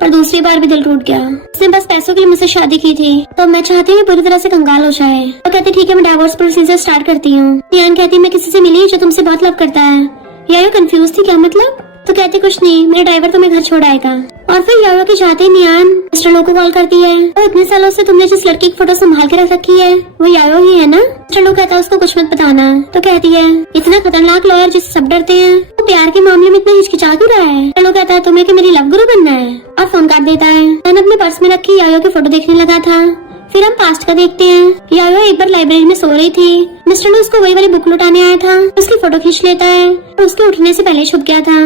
पर दूसरी बार भी दिल टूट गया, उसने बस पैसों के लिए मुझसे शादी की थी, तो मैं चाहती हूँ पूरी तरह से कंगाल हो जाए। तो कहती ठीक है मैं डिवोर्स प्रोसीजर स्टार्ट करती हूँ। नियान कहती मैं किसी से मिली जो तुमसे बहुत लव करता है। यायो कंफ्यूज थी क्या मतलब? तो कहती कुछ नहीं, मेरा ड्राइवर तुम्हें घर छोड़ आएगा। और फिर यायो के चाहते नियान मिस्टर लो को कॉल करती है। तो इतने सालों से तुमने जिस लड़की की फोटो संभाल के रख रखी है वो यायो ही है ना? मिस्टर लो कहता है उसको कुछ मत बताना। तो कहती है इतना खतरनाक लॉयर जिससे सब डरते हैं वो प्यार के मामले में इतना हिचकिचा क्यों रहा है? मिस्टर लो कहता है तुम्हें कि मेरी लव गुरु बनना है और फोन काट देता है। मैंने अपने पर्स में रखी यायो की फोटो देखने लगा था। फिर हम पास्ट का देखते हैं। यायो एक बार लाइब्रेरी में सो रही थी। मिस्टर लो उसको वही वाली बुक लुटाने आया था। उसकी फोटो खींच लेता है और उसके उठने से पहले छुप गया था।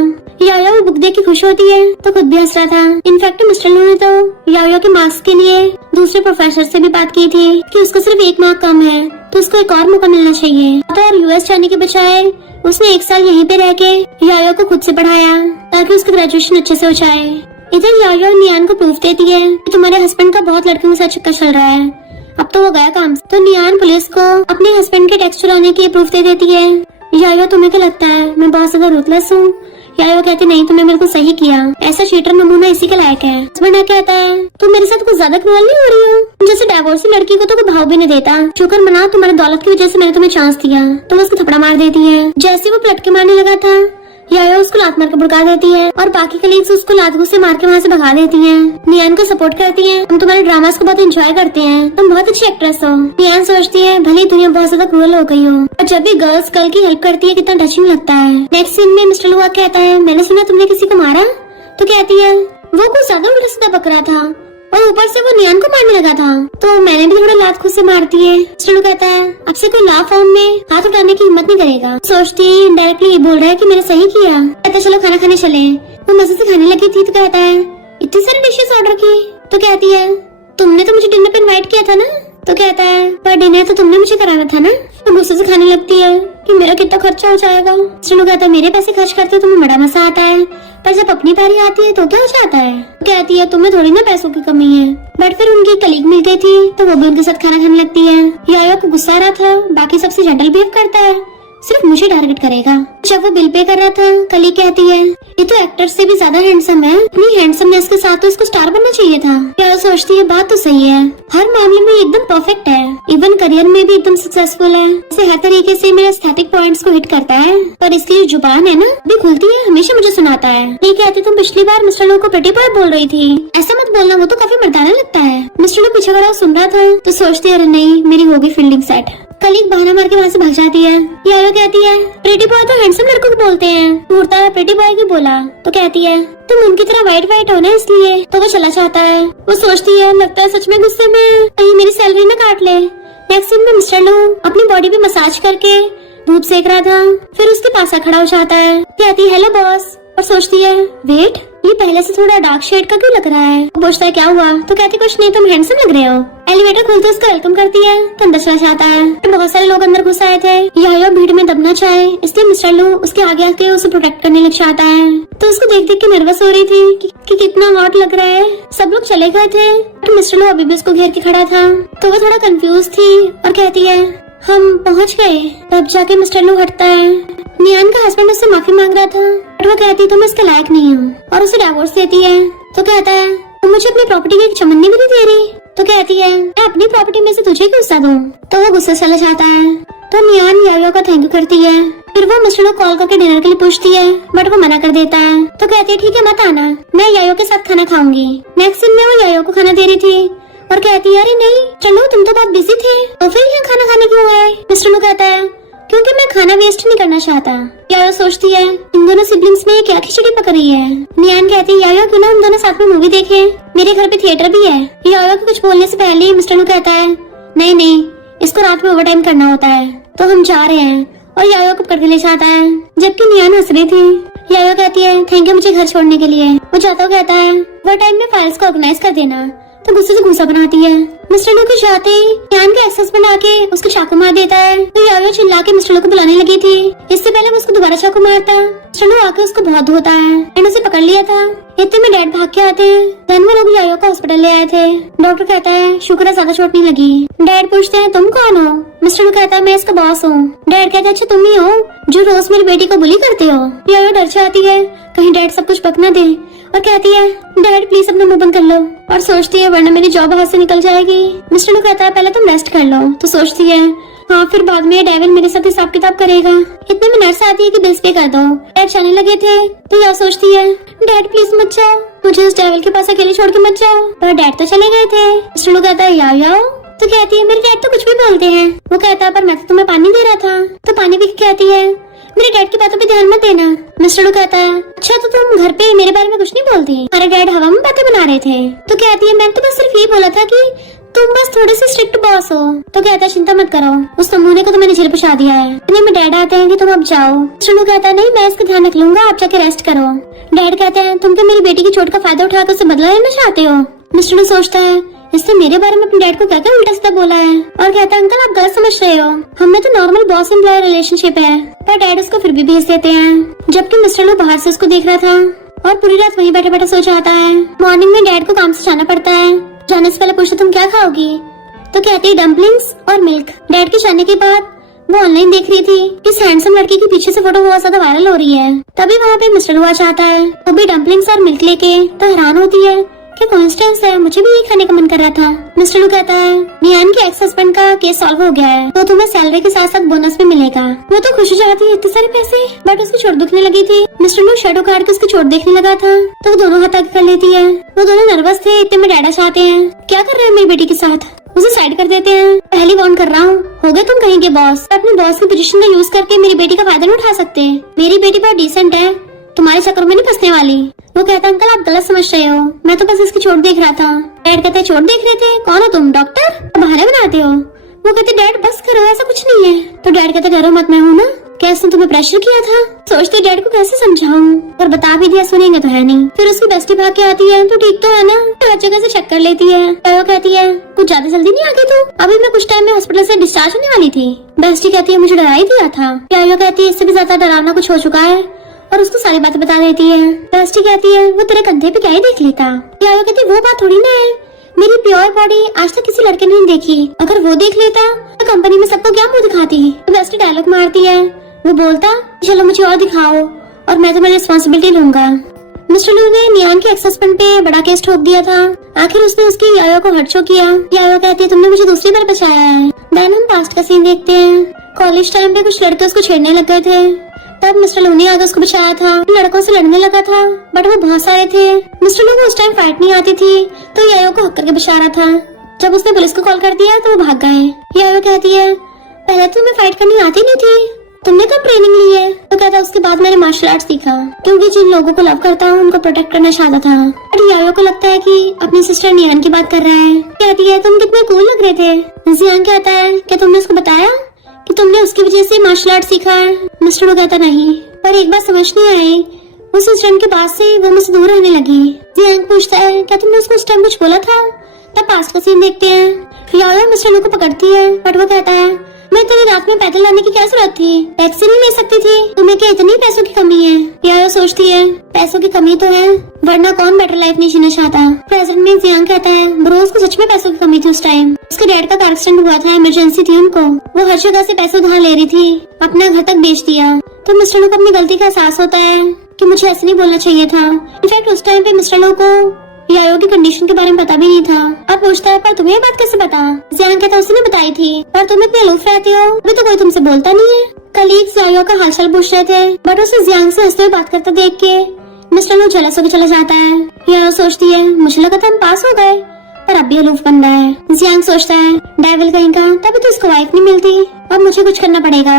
यायो वो बुक देख के खुश होती है तो खुद भी हंस रहा था। इनफैक्ट मिस्टर लो ने तो यायो के मार्क्स के लिए दूसरे प्रोफेसर से भी बात की थी कि उसको सिर्फ 1 मार्क कम है तो उसको एक और मौका मिलना चाहिए। तो और यूएस जाने के बजाय उसने 1 साल यहीं पे रह के यायो को खुद से पढ़ाया ताकि उसकी ग्रेजुएशन अच्छे से हो जाए। इधर यायो नियान को प्रूफ देती है कि तुम्हारे हस्बैंड का बहुत लड़कियों के साथ चक्कर चल रहा है, अब तो वो गया काम से। तो नियान पुलिस को अपने हस्बैंड के टेक्स्ट चुराने की प्रूफ दे देती है। यायो तुम्हें क्या लगता है मैं बहुत ज्यादा रूथलेस हूँ? यायो कहती नहीं, तुमने मेरे को सही किया, ऐसा चीटर नमूना इसी के लायक है। हस्बैंड कहता है तुम मेरे साथ कुछ ज्यादा क्रूअल नहीं हो रही हो? जैसे डाइवोर्सी लड़की को तो कोई भाव भी नहीं देता। शुक्र मना तुम्हारी दौलत की वजह से मैंने तुम्हें चांस दिया, तुम उसको थपड़ा मार देती है। जैसे वो पलट के मारने लगा था यायो उसको लात मार के भड़का देती है और बाकी कलीग्स उसको लात घूंसे मार के वहाँ से भगा देती हैं। नियान को सपोर्ट करती हैं। हम तुम्हारे ड्रामास को बहुत एंजॉय करते हैं, तुम बहुत अच्छी एक्ट्रेस हो। नियान सोचती है भले ही दुनिया बहुत ज्यादा क्रूअल हो गई हो और जब भी गर्ल्स गर्ल की हेल्प करती है कितना टचिंग लगता है। नेक्स्ट सीन में मिस्टर लुआ कहता है मैंने सुना तुमने किसी को मारा? तो कहती है वो कुछ ज्यादा उल्टा सीधा बक रहा था और ऊपर से वो नियान को मारने लगा था तो मैंने भी थोड़ा लात खुद से मार दी है। मिस्टर कहता है अब से कोई लॉ फॉर्म में हाथ उठाने की हिम्मत नहीं करेगा। सोचती है इनडायरेक्टली ये बोल रहा है कि मैंने सही किया। कहता चलो खाना खाने चले। वो मजे से खाने लगी थी तो कहता है इतनी सारी डिशेस ऑर्डर की? तो कहती है तुमने तो मुझे डिनर पे इनवाइट किया था ना? तो कहता है पर डिनर तो तुमने मुझे कराना था ना। तो गुस्से से खाने लगती है कि मेरा कितना खर्चा हो जाएगा। मिस्टर कहता है मेरे पैसे खर्च करते हो तुम्हें बड़ा मजा आता है, पर जब अपनी बारी आती है तो क्या हो जाता है? कहती है तुम्हें थोड़ी ना पैसों की कमी है। बट फिर उनकी कलीग मिल गई थी तो वो भी उनके साथ खाना खाने लगती है। यायो को गुस्सा आ रहा था, बाकी सबसे जेंटल बिहेव करता है, सिर्फ मुझे टारगेट करेगा। जब वो बिल पे कर रहा था कली कहती है ये तो एक्टर से भी ज्यादा हैंडसम है, अपनी हैंडसमनेस के साथ तो इसको स्टार बनना चाहिए था। यायो सोचती है बात तो सही है, हर मामले में एकदम परफेक्ट है, इवन करियर में भी एकदम सक्सेसफुल है। इसे हर तरीके से मेरे एस्थेटिक पॉइंट्स को हिट करता है, पर इसकी जो जुबान है ना भी खुलती है हमेशा मुझे सुनाता है। ये कहती तुम पिछली बार मिस्टर लो को प्रेटी बॉय बोल रही थी, ऐसा मत बोलना, वो तो काफी मर्दाना लगता है। मिस्टर लो पीछे खड़ा सुन रहा था तो सोचती है अरे नहीं मेरी होगी फील्डिंग सेट। कलीग बहाना मार के वहाँ से भाग जाती है। यारो कहती है प्रेटी बॉय तो हैंडसम लड़कों को बोलते हैं, घूरता है प्रेटी बॉय क्यों बोला? तो कहती है तुम उनकी तरह वाइट हो ना इसलिए। तो वो चला जाता है। वो सोचती है लगता है सच में गुस्से में कहीं मेरी सैलरी न काट ले। नेक्स्ट सीन में मिस्टर लो अपनी बॉडी पे मसाज करके धूप सेक रहा था, फिर उसके पास खड़ा हो जाता है। कहती है हेलो बॉस, और सोचती है वेट ये पहले से थोड़ा डार्क शेड का क्यों लग रहा है? वो पूछता है क्या हुआ? तो कहती कुछ नहीं तुम हैंडसम लग रहे हो। एलिवेटर खुलते उसका वेलकम करती है तो अंदर चला जाता है। तो बहुत सारे लोग अंदर घुस आए थे। यायो भीड़ में दबना चाहे इसलिए मिस्टर लो उसके आगे आके उसे प्रोटेक्ट करने लग जाता है। तो उसको देख देख के नर्वस हो रही थी कि कितना हॉट लग रहा है। सब लोग चले गए थे तो मिस्टर लो अभी भी उसको घेर के खड़ा था। तो वो थोड़ा कंफ्यूज थी और कहती है हम पहुँच गए। तब जाके मिस्टर लो हटता है। नियान का हस्बैंड उससे माफी मांग रहा था बट वो कहती तुम इसके लायक नहीं हो और उसे डाइवोर्स देती है। तो कहता है तुम मुझे अपनी प्रॉपर्टी की एक चमन्नी भी नहीं दे रही। तो कहती है मैं अपनी प्रॉपर्टी में से तुझे क्यों हिस्सा दूं? तो वो गुस्से चला जाता है। तो नियान यायो का थैंक यू करती है। फिर वो मिस्टर को कॉल करके डिनर के लिए पूछती है बट वो मना कर देता है। तो कहती है ठीक है मत आना, मैं यायो के साथ खाना खाऊंगी। नेक्स्ट दिन में वो यायो को खाना दे रही थी और कहती है अरे नहीं चलो तुम तो बहुत बिजी थे तो फिर यहाँ खाना खाने क्यों आए? मिस्टर कहता है क्योंकि मैं खाना वेस्ट नहीं करना चाहता। यायो सोचती है इन दोनों सिबलिंग्स में क्या खिचड़ी पक रही है। नियान कहती है यायो क्यों ना हम दोनों साथ में मूवी देखें, मेरे घर पे थिएटर भी है। यायो को कुछ बोलने से पहले मिस्टर कहता है नहीं इसको रात में ओवरटाइम करना होता है तो हम जा रहे हैं, और यायो को पकड़ के ले जाता है जबकि नियान हंस रही थी। यायो कहती है थैंक यू मुझे घर छोड़ने के लिए। वो जाता हुआ कहता है ओवरटाइम में फाइल्स को ऑर्गेनाइज कर देना। तो गुस्से से गुस्सा बनाती है। मिस्टर लो के जाते ही नियान का एक्सेस बना के उसको चाकू मार देता है। तो यायो चिल्ला के मिस्टर लो को बुलाने लगी थी, इससे पहले वो उसको दोबारा चाकू मारता। मिस्टर लो आके उसको बहुत धोता है एंड उसे पकड़ लिया था। इतने में डैड भाग के आते हैं। धन में लोग यायो को हॉस्पिटल ले आए थे। डॉक्टर कहता है शुक्र है ज्यादा चोट नहीं लगी। डैड पूछते हैं तुम कौन हो? मिस्टर लो कहता है मैं इसका बॉस हूँ। डैड कहता है अच्छा तुम ही हो जो रोज मेरी बेटी को बुली करते हो। यायो डर जाती है कहीं डैड सब कुछ पक ना दे और कहती है डैड प्लीज अपना मुंह बंद कर लो, और सोचती है वरना मेरी जॉब हाथ से निकल जाएगी। मिस्टर लो कहता है पहले तुम रेस्ट कर लो। तो सोचती है हाँ, फिर बाद में डेविल मेरे साथ हिसाब किताब करेगा। इतने में नर्स आती है कि बिल्स पे कर दो। डैड जाने लगे थे तो क्या सोचती है, डैड प्लीज मत जाओ, मुझे उस डेविल के पास अकेले छोड़ के मत जाओ। पर डैड तो चले गए थे। मिस्टर लू कहता है याओ, तो कहती है मेरे डैड तो कुछ भी बोलते हैं। वो कहता है पर मैं तो तुम्हें पानी दे रहा था। तो पानी भी कहती है मेरे डैड की बातों पे ध्यान मत देना। मिस्टर लू कहता है अच्छा तो तुम घर पे मेरे बारे में कुछ नहीं बोलती? हमारे डैड हवा में बातें बना रहे थे। तो कहती है मैंने तो बस सिर्फ ये बोला था कि तुम बस थोड़े से स्ट्रिक्ट बॉस हो। तो कहता है चिंता मत करो, उस नमूने को तो मैंने जेल पहुंचा दिया है। इतने में डैड आते हैं कि तुम अब जाओ। मिस्टर लू कहता है नहीं, मैं इसका ध्यान रख लूंगा, आप जाके रेस्ट करो। डैड कहते हैं तुम क्या मेरी बेटी की चोट का फायदा उठाकर उसे बदला लेना चाहते हो? मिस्टर लू सोचता है इसने मेरे बारे में अपने डैड को क्या क्या उल्टा सीधा बोला है, और कहता है अंकल आप गलत समझ रहे हो, हमें तो नॉर्मल बॉस एम्प्लॉय रिलेशनशिप है। पर डैड उसको फिर भी भेज देते हैं, जबकि मिस्टर लू बाहर से उसको देख रहा था और पूरी रात वहीं बैठे बैठे सो जाता है। मॉर्निंग में डैड को काम से जाना पड़ता है। जाने से पहले पूछता तुम क्या खाओगी? तो कहती है डम्पलिंग्स और मिल्क। डैड के जाने के बाद वो ऑनलाइन देख रही थी कि हैंडसम लड़के की पीछे से फोटो बहुत ज्यादा वायरल हो रही है। तभी वहाँ पे मिस्टर लू आ जाता है, वो भी डम्पलिंग्स और मिल्क लेके। तो हैरान होती है कि कोइंसिडेंस है, मुझे भी ये खाने का मन कर रहा था। मिस्टर लू कहता है नियान के एक्स हस्बैंड का केस सॉल्व हो गया है, तो तुम्हें सैलरी के साथ साथ बोनस भी मिलेगा। वो तो खुशी चाहती है इतने सारे पैसे, बट उसकी चोट दुखने लगी थी। मिस्टर लू शेडो काट के उसकी चोट देखने लगा था, तो वो दोनों हाथ आगे कर लेती है। वो दोनों नर्वस थे। इतने में डैडा चाहते हैं क्या कर रहे हैं मेरी बेटी के साथ, उसे साइड कर देते हैं। पहली वार्न कर रहा हूँ, हो गए तुम कहीं के बॉस। अपने बॉस की पोजीशन का यूज करके मेरी बेटी का फायदा नहीं उठा सकते। मेरी बेटी बहुत डिसेंट है, तुम्हारे चक्कर में नहीं फंसने वाली। वो कहता अंकल आप गलत समझ रहे हो, मैं तो बस इसकी चोट देख रहा था। डैड कहते चोट देख रहे थे? कौन हो तुम, डॉक्टर? बहाने बनाते हो। वो कहते डैड बस करो, ऐसा कुछ नहीं है। तो डैड कहते डरो मत, मैं हूँ ना। क्या इसने तुम्हें प्रेशर किया था? सोचते डैड को कैसे समझाऊं, और बता भी दिया सुनेंगे तो है नहीं। फिर उसकी बेस्टी भाग के आती है, तो ठीक तो है ना? तो हर जगह से चेक कर लेती है। वो कहती है कुछ ज्यादा जल्दी नहीं आ गई तू, अभी मैं कुछ टाइम में हॉस्पिटल से डिस्चार्ज होने वाली थी। बेस्टी कहती है मुझे डरा ही दिया था। वो कहती है इससे भी ज्यादा डरावना कुछ हो चुका है, और उसको सारी बातें बता देती है। बेस्टी कहती है वो तेरे कंधे पे क्या ही देख लेता। वो कहती है वो बात थोड़ी ना है, मेरी प्योर बॉडी आज तक किसी लड़के ने नहीं देखी, अगर वो देख लेता तो कंपनी में सबको क्या मुंह दिखाती। बेस्टी डायलॉग मारती है, वो बोलता चलो मुझे और दिखाओ और मैं तुम्हारी रिस्पॉन्सिबिलिटी लूंगा। मिस्टर लू ने नियान के एक्स हस्बैंड पे बड़ा केस ठोक दिया था। आखिर उसने उसकी यायो को हर्ट शो किया। यायो कहती है तुमने मुझे दूसरी बार बचाया है। देन हम पास्ट का सीन देखते हैं। कॉलेज टाइम पे कुछ लड़के उसको छेड़ने लग गए थे, तब मिस्टर लू ने आगे उसको बचाया था। लड़कों से लड़ने लगा था, बट वो बहुत सारे थे। मिस्टर लू को उस टाइम फाइट नहीं आती थी, तो यायो को हक करके बचा रहा था। जब उसने पुलिस को कॉल कर दिया तो वो भाग गए। यायो कहती है पहले तो तुम्हें फाइट करनी आती नहीं थी, तुमने कब ट्रेनिंग ली है? तो कहता उसके बाद मैंने मार्शल आर्ट सीखा, क्योंकि जिन लोगों को लव करता हूँ उनको प्रोटेक्ट करना चाहता था। बट यायो को लगता है कि अपनी सिस्टर नियान की बात कर रहा है। कहती है तुम कितने कूल लग रहे थे। जियान कहता है क्या तुमने उसको बताया कि तुमने उसकी वजह से मार्शल आर्ट सीखा है? मिस्टर लू कहता नहीं, पर एक बात समझ नहीं आई, उस इंसिडेंट के बाद से वो मुझसे दूर रहने लगी। जियान पूछता है क्या तुमने उसको उस टाइम कुछ बोला था? तब पास्ट का सीन देखते हैं। यायो मिस्टर लू को पकड़ती है, बट वो कहता है मैं तेरी रात में पैदल लाने की क्या जरूरत थी, टैक्सी नहीं ले सकती थी? तुम्हें क्या इतनी पैसों की कमी है? यायो सोचती है पैसों की कमी तो है, वरना कौन बेटर लाइफ नहीं जीना चाहता। प्रेजेंट में जियांग कहता है ब्रो उसको सच में पैसों की कमी थी। उस टाइम उसके डैड का कार एक्सीडेंट हुआ था, इमरजेंसी थी उनको, वो हर जगह से पैसे उधार ले रही थी, अपना घर तक बेच दिया। तो मिस्टर लू को अपनी गलती का एहसास होता है कि मुझे ऐसे नहीं बोलना चाहिए था। इनफैक्ट उस टाइम पे मिस्टर लू को यायो की कंडीशन के बारे में पता भी नहीं था। अब पूछता है पर तुम्हें ये बात कैसे पता? जियांग कहता उसने बताई थी, पर तुम इतने अलूफ रहते हो, अभी तो कोई तुमसे बोलता नहीं है। कलीग्स यायो का हालचाल पूछ रहे थे, बट उसे जियांग से हंसते हुए बात करते देख के मिस्टर लू जेलस होकर चला जाता है। यायो सोचती है मुझे लगा था हम पास हो गए, पर अब भी अलूफ बन रहा है। जियांग सोचता है डेविल कहीं का, तभी तो उसको वाइफ नहीं मिलती, अब मुझे कुछ करना पड़ेगा।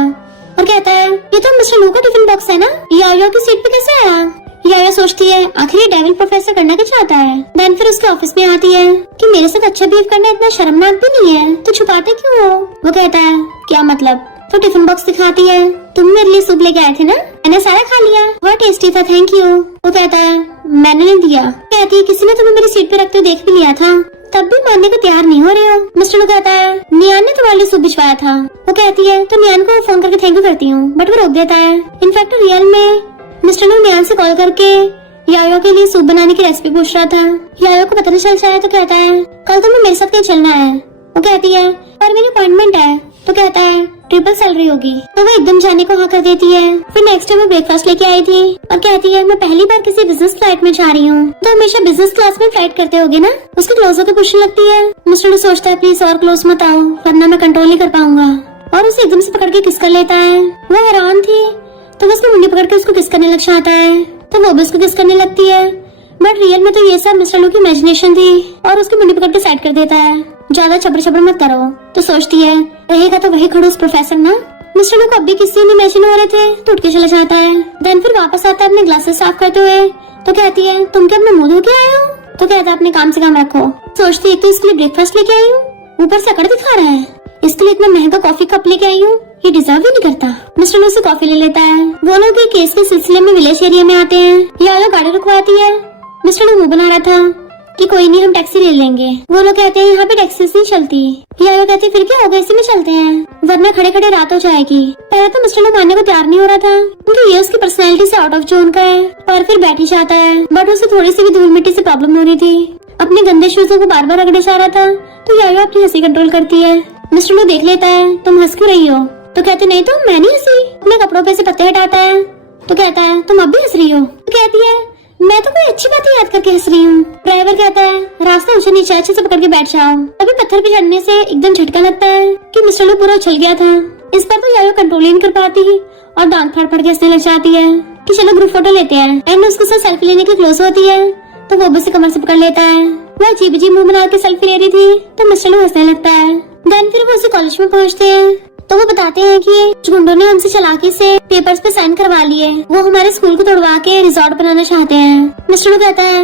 और कहता है ये तो मिस्टर लू का टिफिन बॉक्स है ना, यायो की सीट पे कैसे आया? यायो सोचती है आखिर ये डेविल प्रोफेसर करना क्या चाहता है। देन फिर उसके ऑफिस में आती है कि मेरे साथ अच्छा बिहेव करना इतना शर्मनाक भी नहीं है, तो छुपाते क्यों हो? वो कहता है क्या मतलब? तो टिफिन बॉक्स दिखाती है, तुम मेरे लिए सूप लेके आए थे ना, मैंने सारा खा लिया, बहुत टेस्टी था, थैंक यू। वो कहता है मैंने नहीं दिया। कहती है किसी ने तुम्हें मेरी सीट पे रखते हुए देख भी लिया था, तब भी मानने को तैयार नहीं हो रहे हो। मिस्टर लू कहता है नियान ने तुम्हारे लिए सूप भिजवाया था। वो कहती है तो नियान को फोन करके थैंक यू करती हूँ, बट वो रोक देता है। इनफैक्ट रियल में मिस्टर लू नियान से कॉल करके यायो के लिए सूप बनाने की रेसिपी पूछ रहा था। यायो को पता नहीं चल जाए तो कहता है कल तुम्हें मेरे साथ कहीं चलना है। वो कहती है पर मेरी अपॉइंटमेंट है। तो कहता है ट्रिपल सैलरी होगी। तो वो एकदम जाने को हाँ कर देती है। फिर नेक्स्ट टाइम वो ब्रेकफास्ट लेके आई थी और कहती है मैं पहली बार किसी बिजनेस फ्लाइट में जा रही हूँ, तो हमेशा बिजनेस क्लास में फ्लाइट करते होगे ना? उसके क्लोज होकर पूछने लगती है। मिस्टर लू सोचता है प्लीज और क्लोज मत आओ, वरना मैं कंट्रोल नहीं कर पाऊंगा। और उसे एकदम से पकड़ के किस कर लेता है। वो हैरान थी तो वो उसकी मुंडी पकड़ के उसको किस करने लग जाता है, तो वो भी उसको किस करने लगती है। बट रियल में तो ये सब मिस्टर लू की इमेजिनेशन थी और उसकी मुंडी पकड़ के साइड कर देता है। ज्यादा छबर छबर मत करो। तो सोचती है रहेगा तो वही खड़ूस प्रोफेसर ना। मिस्टर लू को अब भी किसी ने इमेजिन हो रहे थे तो उठ के चला जाता है। देन फिर वापस आता है अपने ग्लासेस साफ करते हुए। तो कहती है तुम क्या अपना मुंह धो के आए हो? तो कहता है अपने काम से काम रखो। सोचती है तो इसके लिए ब्रेकफास्ट लेके आई हूँ, ऊपर से अकड़ दिखा रहा है। इसके लिए इतना महंगा कॉफी कप लेके आई हूँ, ये डिजर्व ही नहीं करता। मिस्टर लू से कॉफी ले लेता है। वो लोग केस के सिलसिले में विलेज एरिया में आते हैं। यायो गाड़ी रुकवाती है। मिस्टर लू मुंह बना रहा था कि कोई नहीं हम टैक्सी ले लेंगे। वो लोग कहते हैं यहाँ पे टैक्सी नहीं चलती। यायो कहती फिर क्या होगा, इसी में चलते हैं वरना खड़े खड़े रात हो जाएगी। पहले तो मिस्टर लू मानने को तैयार नहीं हो रहा था क्योंकि ये उसकी पर्सनैलिटी से आउट ऑफ जोन का है, और फिर बैठ ही जाता है। बट उसे थोड़ी सी भी धूल मिट्टी से प्रॉब्लम हो रही थी। अपने गंदे शूजों को बार बार रगड़े जा रहा था तो यायो अपनी हंसी कंट्रोल करती है। मिस्टर लू देख लेता है तुम हंस क्यों रही हो? तो कहते नहीं तो मैं नहीं हंसी। अपने कपड़ों पे से पत्ते हटाता है तो कहता है तुम अब भी हंस रही हो? तो कहती है मैं तो कोई अच्छी बात याद करके हंस रही हूँ। ड्राइवर कहता है रास्ता ऊंचा नीचे अच्छे से पकड़ के बैठ जाओ। अभी पत्थर पे चढ़ने से एकदम झटका लगता है कि मिस्टर लू पूरा उछल गया था। इस पर तो यायो कंट्रोल ही नहीं कर पाती और दांत फाड़ फाड़ के हंसने लग जाती है कि चलो ग्रुप फोटो लेते हैं। एंड उसके साथ सेल्फी लेने के क्लोज होती है तो वो भी उसे कमर से पकड़ लेता है। वह अजीब अजीब मुंह बना के सेल्फी ले रही थी तो मिस्टर लू हंसने लगता है। देन फिर वो उसी कॉलेज में पहुंचते हैं तो वो बताते हैं कि गुंडों ने उनसे चालाकी से पेपर्स पे साइन करवा लिए। वो हमारे स्कूल को तोड़वा के रिजॉर्ट बनाना चाहते हैं। मिस्टर लू कहता है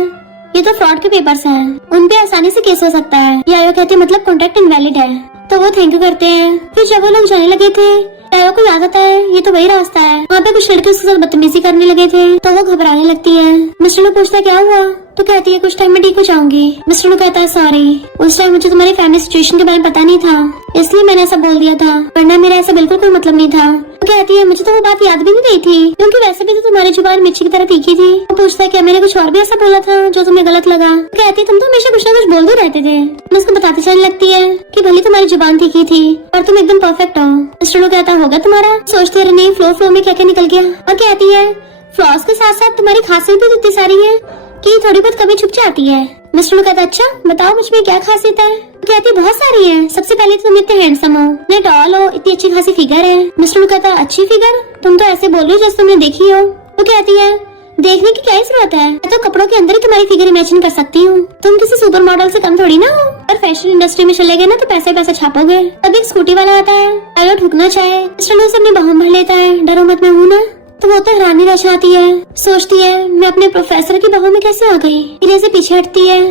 ये तो फ्रॉड के पेपर्स हैं, उन पे आसानी से केस हो सकता है। यायो कहते हैं मतलब कॉन्ट्रैक्ट इनवैलिड है। तो वो थैंक यू करते हैं। फिर जब वो लोग जाने लगे थे यायो को याद आता है ये तो वही रास्ता है, वहाँ पे कुछ लड़के उसके साथ बदतमीजी करने लगे थे। तो वो घबराने लगती है। मिस्टर लू पूछता है क्या हुआ? तो कहती है कुछ टाइम में ठीक हो जाऊंगी। मिस्टर लू कहता है सॉरी, उस टाइम मुझे तुम्हारी फैमिली सिचुएशन के बारे में पता नहीं था इसलिए मैंने ऐसा बोल दिया था, वरना मेरा ऐसा बिल्कुल कोई मतलब नहीं था। तो कहती है मुझे तो वो बात याद भी नहीं रही थी क्योंकि वैसे भी तो तुम्हारी जुबान मिर्ची की तरह तीखी थी। वो पूछता है क्या मैंने कुछ और भी ऐसा बोला था जो तुम्हें गलत लगा? तो कहती है तुम तो हमेशा कुछ ना कुछ बोलते रहते थे। मैं उसको बताते चलने लगती है कि भले तुम्हारी जुबान तीखी थी और तुम एकदम परफेक्ट हो। मिस्टर लू कहता होगा तुम्हारा। सोचते रहे नहीं फ्लो में क्या क्या निकल गया। और कहती है फ्लॉस के साथ साथ तुम्हारी खासियत भी इतनी सारी है कि थोड़ी बहुत कमी छुप जाती है। मिस्टर लू कहता अच्छा बताओ मुझ में क्या खासियत है? तो कहती है बहुत सारी है। सबसे पहले तो तुम इतने हैंडसम हो, इतने टॉल हो, इतनी अच्छी खासी फिगर है। मिस्टर लू कहता अच्छी फिगर? तुम तो ऐसे बोल रही हो जैसे तुमने देखी हो। तो कहती है देखने की क्या जरूरत है, मैं तो कपड़ों के अंदर ही तुम्हारी फिगर इमेजिन कर सकती हूँ। तुम किसी सुपर मॉडल से कम थोड़ी ना हो। और फैशन इंडस्ट्री में चले गए ना तो पैसे पैसा छापोगे। अब एक स्कूटी वाला आता है, आयो ठुकना चाहे। मिस्टर लू से अपनी बाहों भर लेता है डरो मत मैं हूँ ना। तो वो तो हैरानी रह जाती है। सोचती है मैं अपने प्रोफेसर की बाहों में कैसे आ गई। फिर से पीछे हटती है।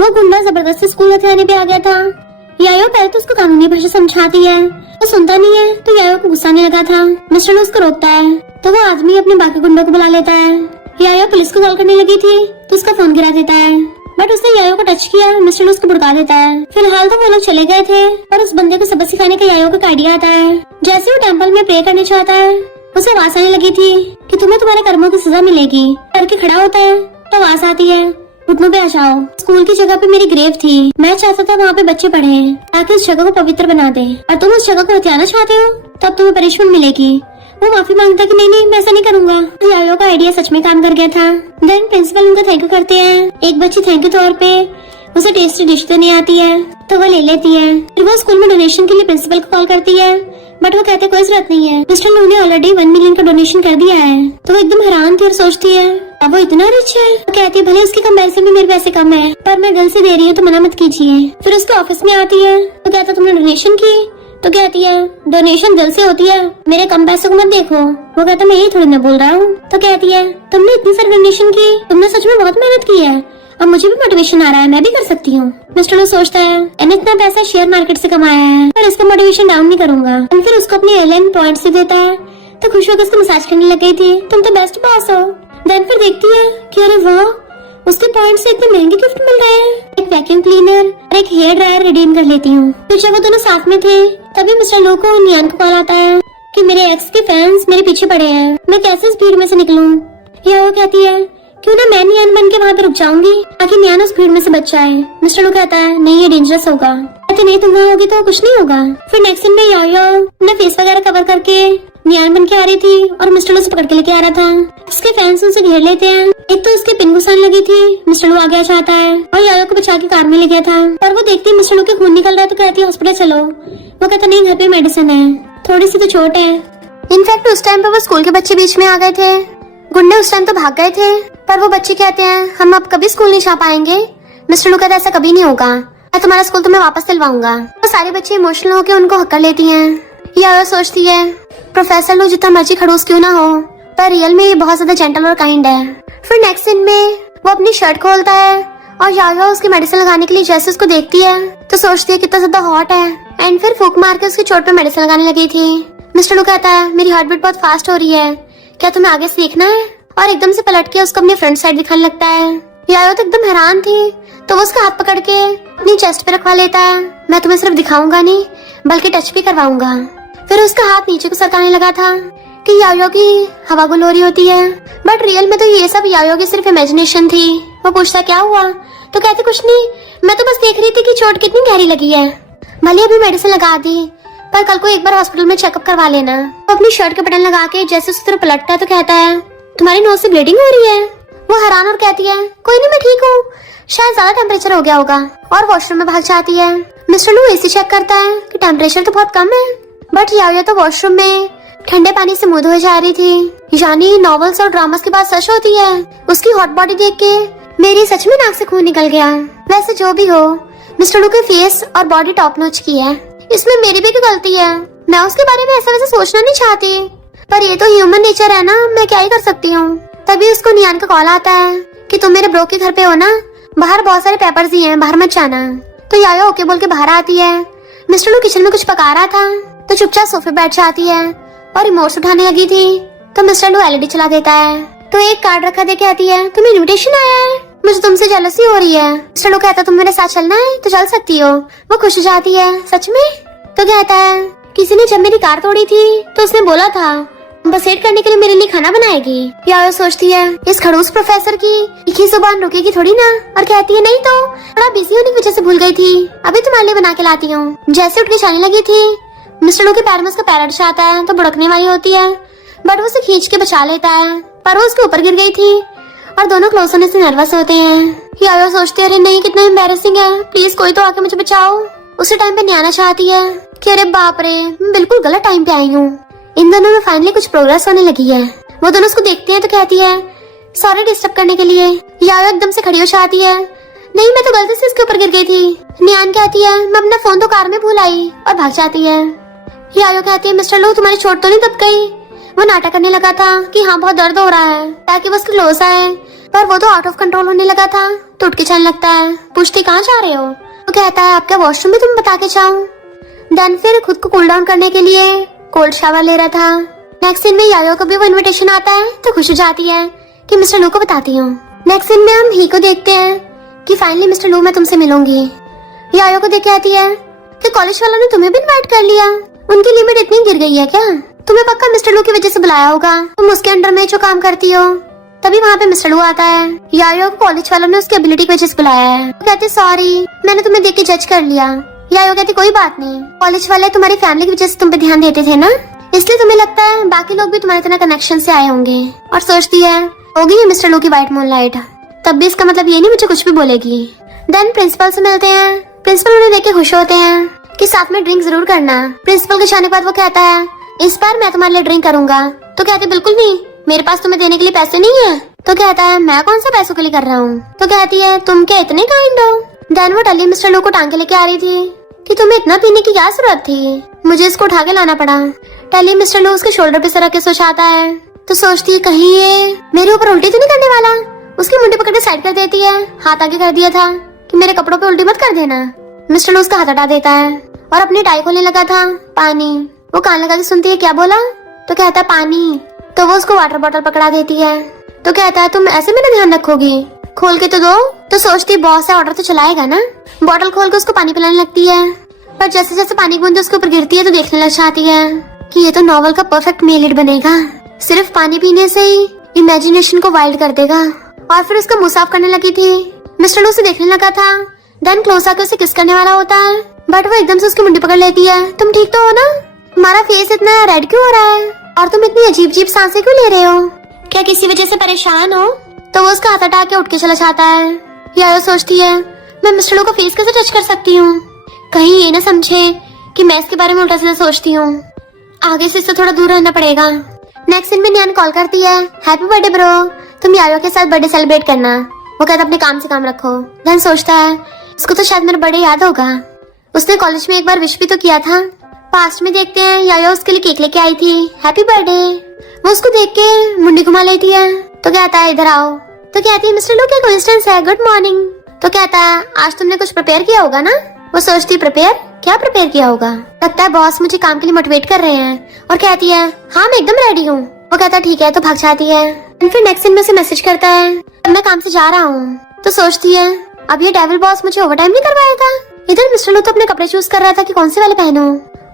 वो गुंडा जबरदस्ती स्कूल हथियाने पे आ गया था। यायो पहले तो उसको कानूनी भाषा समझाती है, वो सुनता नहीं है तो यायो को गुस्सा आने लगा था। मिस्टर लू उसको रोकता है तो वो आदमी अपने बाकी गुंडों को बुला लेता है। यायो पुलिस को कॉल करने लगी थी तो उसका फोन गिरा देता है। बट उसने यायो को टच किया, मिस्टर लू उसको भड़का देता है। फिलहाल तो वो लोग चले गए थे और उस बंदे को सबक सिखाने का यायो को आइडिया आता है। जैसे वो टेम्पल में प्रे करने चाहता है उसे आवाज आने लगी थी कि तुम्हें तुम्हारे कर्मों की सजा मिलेगी। करके खड़ा होता है तो आवाज आती है घुटनों पे आ जाओ। स्कूल की जगह पे मेरी ग्रेव थी, मैं चाहता था वहाँ पे बच्चे पढ़े ताकि उस जगह को पवित्र बना दे, और तुम उस जगह को हथियाना चाहते हो तब तुम्हें पनिशमेंट मिलेगी। वो माफी मांगता कि नहीं मैं ऐसा नहीं करूंगा। तो यायो का आइडिया सच में काम कर गया था। देन प्रिंसिपल उनको थैंक यू करते हैं। एक बच्ची थैंक यू तौर पे उसे टेस्टी डिश देने आती है तो वो ले लेती है। फिर वो स्कूल में डोनेशन के लिए प्रिंसिपल को कॉल करती है बट वो कहते कोई जरूरत नहीं है, मिस्टर लू ने ऑलरेडी 1 मिलियन का डोनेशन कर दिया है। तो वो एकदम हैरान थी और सोचती है अब वो इतना रिच है। वो कहती है भले उसके कंपैरिजन में मेरे पैसे कम है पर मैं दिल से दे रही हूँ तो मना मत कीजिए। फिर उसके ऑफिस में आती है तो कहता तुमने डोनेशन की? तो कहती है डोनेशन दिल से होती है, मेरे कम पैसों को मत देखो। वो कहता मैं यही थोड़ी ना बोल रहा हूँ। तो कहती है तुमने इतनी सारी डोनेशन की, तुमने सच में बहुत मेहनत की है, अब मुझे भी मोटिवेशन आ रहा है, मैं भी कर सकती हूँ। मिस्टर लू सोचता है मैंने इतना पैसा शेयर मार्केट से कमाया है पर इसका मोटिवेशन डाउन नहीं करूंगा। और फिर उसको अपने एयरलाइन पॉइंट्स से देता है तो खुश होकर उसको मसाज करने लग गई थी, तुम तो बेस्ट बॉस हो। देन फिर देखती है कि अरे वाह उसके पॉइंट से इतने महंगे गिफ्ट मिल रहे हैं। एक वैक्यूम क्लीनर और एक हेयर ड्रायर रिडीम कर लेती हूँ। फिर जब वो दोनों साथ में थे तभी मिस्टर लू को नियान को कॉल आता है कि मेरे एक्स के फैंस मेरे पीछे पड़े हैं, मैं कैसे इस भीड़ में से निकलूं। या वो कहती है क्यों ना मैं नियान बन के वहाँ पे रुक जाऊंगी ताकि नियान उस भीड़ में से बच जाए। मिस्टर लू कहता है नहीं ये डेंजरस होगा। कहते नहीं तुम वहाँ होगी तो कुछ नहीं होगा। फिर नेक्स्ट सीन में यायो अपना फेस वगैरह कवर करके नियान बन के आ रही थी और मिस्टर लू से पकड़ के लेके आ रहा था। उसके फैंस उसे घेर लेते हैं। एक तो उसके पिन घुसाने लगी थी, मिस्टर लू आगे आ जाता है और यायो को बचा के कार में ले गया था। और वो देखती है मिस्टर लू के खून निकल रहा है तो कहती है हॉस्पिटल चलो। वो कहता नहीं घर पे मेडिसिन है। थोड़ी सी तो चोट है। इनफैक्ट उस टाइम पे वो स्कूल के बच्चे बीच में आ गए थे। गुंडे उस टाइम तो भाग गए थे, पर वो बच्चे कहते हैं हम अब कभी स्कूल नहीं जा पाएंगे। मिस्टर लू कहता है ऐसा कभी नहीं होगा, मैं तुम्हारा स्कूल तुम्हें वापस दिलवाऊंगा। तो सारे बच्चे इमोशनल होकर उनको हक कर लेती हैं। यायो सोचती है प्रोफेसर लू जितना मर्जी खड़ूस क्यों ना हो, पर रियल में ये बहुत ज्यादा जेंटल और काइंड है। फिर नेक्स्ट सीन में वो अपनी शर्ट खोलता है और यायो उसकी मेडिसिन लगाने के लिए जैसे उसको देखती है तो सोचती है कितना ज्यादा हॉट है, एंड फिर फूक मार के उसकी चोट पे मेडिसिन लगाने लगी थी। मिस्टर लू कहता है मेरी हार्ट बीट बहुत फास्ट हो रही है, क्या तुम्हें आगे से देखना है? और एकदम से पलट के उसको अपनी फ्रंट साइड दिखाने लगता है। यायो तो एकदम हैरान थी, तो वो उसका हाथ पकड़ के अपनी चेस्ट पे रखवा लेता है। मैं तुम्हें सिर्फ दिखाऊंगा नहीं बल्कि टच भी करवाऊंगा। फिर उसका हाथ नीचे को सरकाने लगा था कि यायो की हवा गुल हो रही होती है, बट रियल में तो ये सब यायो की सिर्फ इमेजिनेशन थी। वो पूछता क्या हुआ, तो कहते कुछ नहीं, मैं तो बस देख रही थी कि चोट कितनी गहरी लगी है। भले अभी मेडिसिन लगा दी, पर कल को एक बार हॉस्पिटल में चेकअप करवा लेना। वो अपनी शर्ट के बटन लगा के जैसे उस तरफ पलटता है तो कहता है तुम्हारी नोज से ब्लीडिंग हो रही है। वो हैरान और कहती है कोई नहीं मैं ठीक हूँ, शायद ज्यादा टेम्परेचर हो गया होगा, और वॉशरूम में भाग जाती है। मिस्टर लू एसी चेक करता है कि टेम्परेचर तो बहुत कम है, बट यायो तो वॉशरूम में ठंडे पानी से मुंह धोए जा रही थी। यानी नॉवेल्स और ड्रामास की बात सच होती है। उसकी हॉट बॉडी देख के मेरी सच में नाक से खून निकल गया। वैसे जो भी हो, मिस्टर लू के फेस और बॉडी टॉप नॉच की है, इसमें मेरी भी क्या गलती है? मैं उसके बारे में ऐसा वैसा सोचना नहीं चाहती, पर ये तो ह्यूमन नेचर है ना, मैं क्या ही कर सकती हूँ। तभी उसको नियान का कॉल आता है कि तुम मेरे ब्रो के घर पे हो ना, बाहर बहुत सारे पेपर्स दिए हैं, बाहर मत जाना। तो यायो ओके बोल के बाहर आती है। मिस्टर लू किचन में कुछ पका रहा था तो चुपचाप सोफे बैठ जाती है और रिमोट उठाने लगी थी तो मिस्टर लू एलईडी चला देता है। तो एक कार्ड रखा दे के आती है तुम्हें इन्विटेशन आया है, मुझे तुमसे जेलसी हो रही है। मिस्टर लू कहता तुम मेरे साथ चलना है तो चल सकती हो। वो खुश हो जाती है सच में? तो कहता है किसी ने जब मेरी कार तोड़ी थी तो उसने बोला था बस वेट करने के लिए मेरे लिए खाना बनाएगी। यायो सोचती है इस खड़ूस प्रोफेसर की एक ही जुबान रुकेगी थोड़ी ना, और कहती है नहीं तो थोड़ा बिजी होने की वजह से भूल गई थी, अभी तुम्हारे लिए बना के लाती हूँ। जैसे उठ के जाने लगी थी मिस्टर लू के पैर में उसका पैर अड़ जाता है तो भुड़कने वाली होती है, बट वो उसे खींच के बचा लेता है, पर वो उसके ऊपर गिर गई थी और दोनों क्लोज होने से नर्वस होते हैं। यायो सोचते अरे नहीं कितना एम्बैरेसिंग है, प्लीज कोई तो आके मुझे बचाओ। उसी टाइम पे न्याना चाहती है कि अरे बाप रे मैं बिल्कुल गलत टाइम पे आई हूँ। इन दोनों में फाइनली कुछ प्रोग्रेस होने लगी है। वो दोनों उसको देखते हैं तो कहती है सॉरी डिस्टर्ब करने के लिए। यायो एकदम से खड़ी हो जाती है नहीं मैं तो गलती से इसके ऊपर गिर गई थी। नियान कहती है मैं अपना फोन तो कार में भूल आई, और भाग जाती है। यायो कहती है मिस्टर लू तुम्हारी चोट तो नहीं दब गई? वो नाटक करने लगा था कि हाँ बहुत दर्द हो रहा है ताकि वो उसके क्लोज आए, पर वो तो आउट ऑफ कंट्रोल होने लगा था तो उठ के चलने लगता है। पूछती कहाँ जा रहे हो? वो कहता है आपका वॉशरूम भी तुम बता के जाऊं। देन फिर खुद को कूल डाउन करने के लिए कोल्ड शावर ले रहा था। नेक्स्ट सीन में यायो को भी वो इनविटेशन आता है तो खुश हो जाती है कि मिस्टर लू को बताती हूँ। नेक्स्ट सीन में हम ही को देखते हैं कि फाइनली मिस्टर लू मैं तुमसे मिलूंगी। यायो को देख के आती है कि कॉलेज वालों ने तुम्हें भी इनवाइट कर लिया, उनकी लिमिट इतनी गिर गई है क्या? तुम्हें पक्का मिस्टर लू की वजह से बुलाया होगा, तुम उसके अंडर में जो काम करती हो। तभी वहाँ पे मिस्टर लू आता है। यायो को कॉलेज वालों ने उसकी एबिलिटी की वजह से बुलाया है। वो कहते सॉरी मैंने तुम्हें देख के जज कर लिया। यायो कहती कोई बात नहीं, कॉलेज वाले तुम्हारी फैमिली की वजह से तुम पे ध्यान देते थे ना, इसलिए तुम्हें लगता है बाकी लोग भी तुम्हारी तरह कनेक्शन से आए होंगे। और सोचती है होगी ये मिस्टर लू की व्हाइट मूनलाइट, तब भी इसका मतलब ये नहीं मुझे कुछ भी बोलेगी। देन प्रिंसिपल से मिलते हैं। प्रिंसिपल उन्हें देख के खुश होते हैं कि साथ में ड्रिंक जरूर करना। प्रिंसिपल के जाने के बाद वो कहता है इस बार मैं तुम्हारे लिए ड्रिंक करूंगा। तो कहते बिल्कुल नहीं, मेरे पास तुम्हें देने के लिए पैसे नहीं है। तो कहता है मैं कौन सा पैसों के लिए कर रहा हूँ। तो कहती है तुम क्या इतने काइंड हो। देन वो टली मिस्टर लू को टांग के लेके आ रही थी कि तुम्हें इतना पीने की क्या जरूरत थी, मुझे इसको उठा के लाना पड़ा। टली मिस्टर लू उसके शोल्डर पे सर के सो जाता है तो सोचती है कहीं ये मेरे ऊपर उल्टी तो नहीं करने वाला। उसकी मुंडी पकड़ के साइड कर देती है, हाथ आगे कर दिया था कि मेरे कपड़ों पे उल्टी मत कर देना। मिस्टर लू उसका हाथ हटा देता है और अपनी टाई खोलने लगा था। पानी। वो कान लगा के सुनती है क्या बोला, तो कहता है पानी। तो वो उसको वाटर बोतल पकड़ा देती है तो कहता है तुम ऐसे मेरा ध्यान रखोगी, खोल के तो दो। तो सोचती है बॉस है ऑर्डर तो चलाएगा ना। बोतल खोल के उसको पानी पिलाने लगती है, पर जैसे जैसे पानी की बूंदें उसके ऊपर गिरती है तो देखने लग जाती है कि ये तो नॉवल का परफेक्ट मेल लीड बनेगा, सिर्फ पानी पीने से ही इमेजिनेशन को वाइल्ड कर देगा। और फिर उसका मुंह साफ करने लगी थी। मिस्टर लू उसे देखने लगा था, देन क्लोज आकर उसे किस करने वाला होता है, बट वो एकदम से उसकी मुंडी पकड़ लेती है। तुम ठीक तो हो ना? तुम्हारा फेस इतना रेड क्यों हो रहा है और तुम इतनी अजीब अजीब सांसें क्यों ले रहे हो? क्या किसी वजह से परेशान हो? तो वो उसका हाथ हटा के उठ के चला जाता है। यारो सोचती है मैं मिस्टर लू को फेस कैसे टच कर सकती हूँ, कहीं ये ना समझे कि मैं इसके बारे में उल्टा सीधा सोचती हूँ। आगे से इससे थोड़ा दूर रहना पड़ेगा। नेक्स्ट दिन में नियान कॉल करती है, हैप्पी बर्थडे ब्रो, तुम यायो के साथ बर्थडे सेलिब्रेट करना। वो कहता अपने काम से काम रखो। धन सोचता है इसको तो शायद मेरा बर्थडे याद होगा, उसने कॉलेज में एक बार विश भी तो किया था। पास्ट में देखते हैं यायो उसके लिए केक लेके आई थी, हैप्पी बर्थडे। वो उसको देख के मुंडी घुमा लेती है तो कहता है इधर आओ। तो कहती है मिस्टर लू क्या कोइंसिडेंस है, गुड मॉर्निंग। तो कहता है आज तुमने कुछ प्रिपेयर किया होगा ना। वो सोचती प्रिपेयर, क्या प्रिपेयर किया होगा। लगता है बॉस मुझे काम के लिए मोटिवेट कर रहे हैं और कहती है हाँ मैं एकदम रेडी हूँ। वो कहता है ठीक है, तो भाग जाती है। फिर नेक्स्ट दिन में उसे मैसेज करता है मैं काम से जा रहा हूँ। तो सोचती है अब ये डेविल बॉस मुझे ओवरटाइम नहीं करवाया था। इधर मिस्टर लू तो अपने कपड़े चूज कर रहा था कि कौन से वाले पहनूं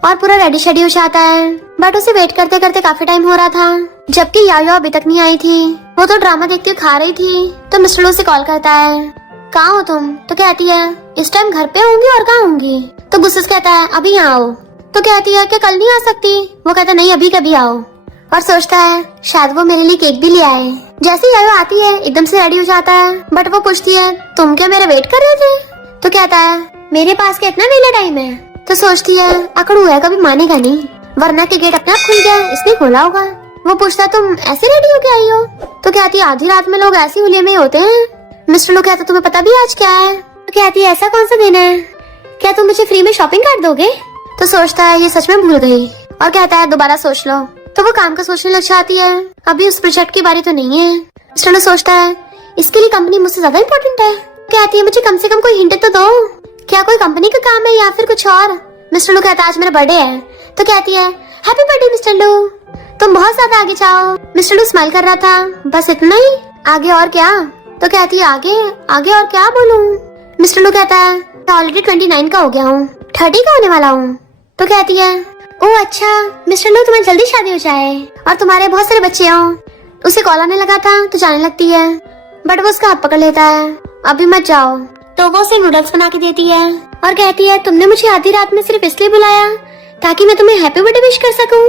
और पूरा रेडी शेडी हो जाता है। बट उसे वेट करते करते काफी टाइम हो रहा था, जबकि यायो अभी तक नहीं आई थी। वो तो ड्रामा देखते हुए खा रही थी। तो मिस्टर लू से कॉल करता है कहाँ हो तुम। तो कहती है इस टाइम घर पे होंगी और कहाँ होंगी। तो गुस्से से कहता है अभी यहाँ आओ। तो कहती है क्या कल नहीं आ सकती। वो कहता नहीं अभी कभी आओ। और सोचता है शायद वो मेरे लिए केक भी ले आए। जैसे यायो आती है एकदम से रेडी हो जाता है, बट वो पूछती है तुम क्या मेरा वेट कर रहे थे। तो कहता है मेरे पास क्या इतना वेला टाइम है। तो सोचती है अकड़ू है कभी मानेगा नहीं, वरना के गेट अपने आप खुल गया, इसने खोला होगा। वो पूछता तुम ऐसे रेडी हो के आई हो। तो कहती है आधी रात में लोग ऐसी हुलिये में होते हैं। मिस्टर लोग कहता तुम्हें पता भी आज क्या है। तो कहती है ऐसा कौन सा दिन है, क्या तुम मुझे फ्री में शॉपिंग कर दोगे। तो सोचता है ये सच में भूल गई और कहता है दोबारा सोच लो। तो वो काम का सोचने लग जाती है, अभी उस प्रोजेक्ट की बारी तो नहीं है। मिस्टर लोग सोचता है इसके लिए कंपनी मुझसे ज्यादा इम्पोर्टेंट है। कहती है मुझे कम से कम कोई हिंट तो दो, क्या कोई कंपनी का काम है या फिर कुछ और। मिस्टर लू कहता है आज मेरा बर्थडे है। तो कहती है हैप्पी बर्थडे मिस्टर लू, तुम बहुत ज्यादा आगे जाओ। मिस्टर लू स्माइल कर रहा था, बस इतना ही, आगे और क्या। तो कहती है आगे आगे और क्या बोलूं। मिस्टर लू कहता है मैं ऑलरेडी 29 का हो गया हूँ, 30 का होने वाला हूँ। तो कहती है ओह अच्छा मिस्टर लू तुम्हारी जल्दी शादी हो जाए और तुम्हारे बहुत सारे बच्चे हों। उसे कॉल आने लगा था तो जाने लगती है, बट वो उसका हाथ पकड़ लेता है अभी मत जाओ। तो वो उसे नूडल्स बना के देती है और कहती है तुमने मुझे आधी रात में सिर्फ इसलिए बुलाया ताकि मैं तुम्हें हैप्पी बर्थडे विश कर सकूं।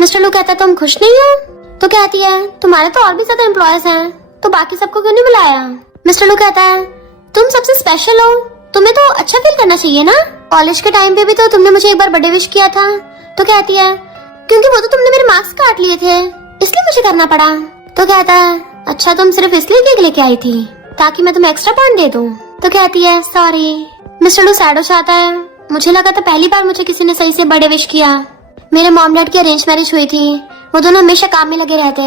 मिस्टर लू कहता है तुम खुश नहीं हो। तो कहती है तुम्हारे तो और भी ज्यादा एम्प्लॉयज हैं, तो बाकी सबको क्यों नहीं बुलाया। मिस्टर लू कहता है तुम सबसे स्पेशल हो, तुम्हें तो अच्छा फील करना चाहिए ना। कॉलेज के टाइम पे भी तो तुमने मुझे एक बार बर्थडे विश किया था। तो कहती है क्योंकि वो तो तुमने मेरे मार्क्स काट लिए थे इसलिए मुझे करना पड़ा। तो कहता है अच्छा तुम सिर्फ इसलिए केक लेके आई थी ताकि मैं तुम्हें एक्स्ट्रा पॉइंट दे दूं। तो कहती है सॉरी। मिस्टर लू सैड हो जाता है, मुझे लगा था पहली बार मुझे किसी ने सही से बर्थडे विश किया। मेरे मॉम डैड की अरेंज मैरिज हुई थी, वो दोनों हमेशा काम में लगे रहते,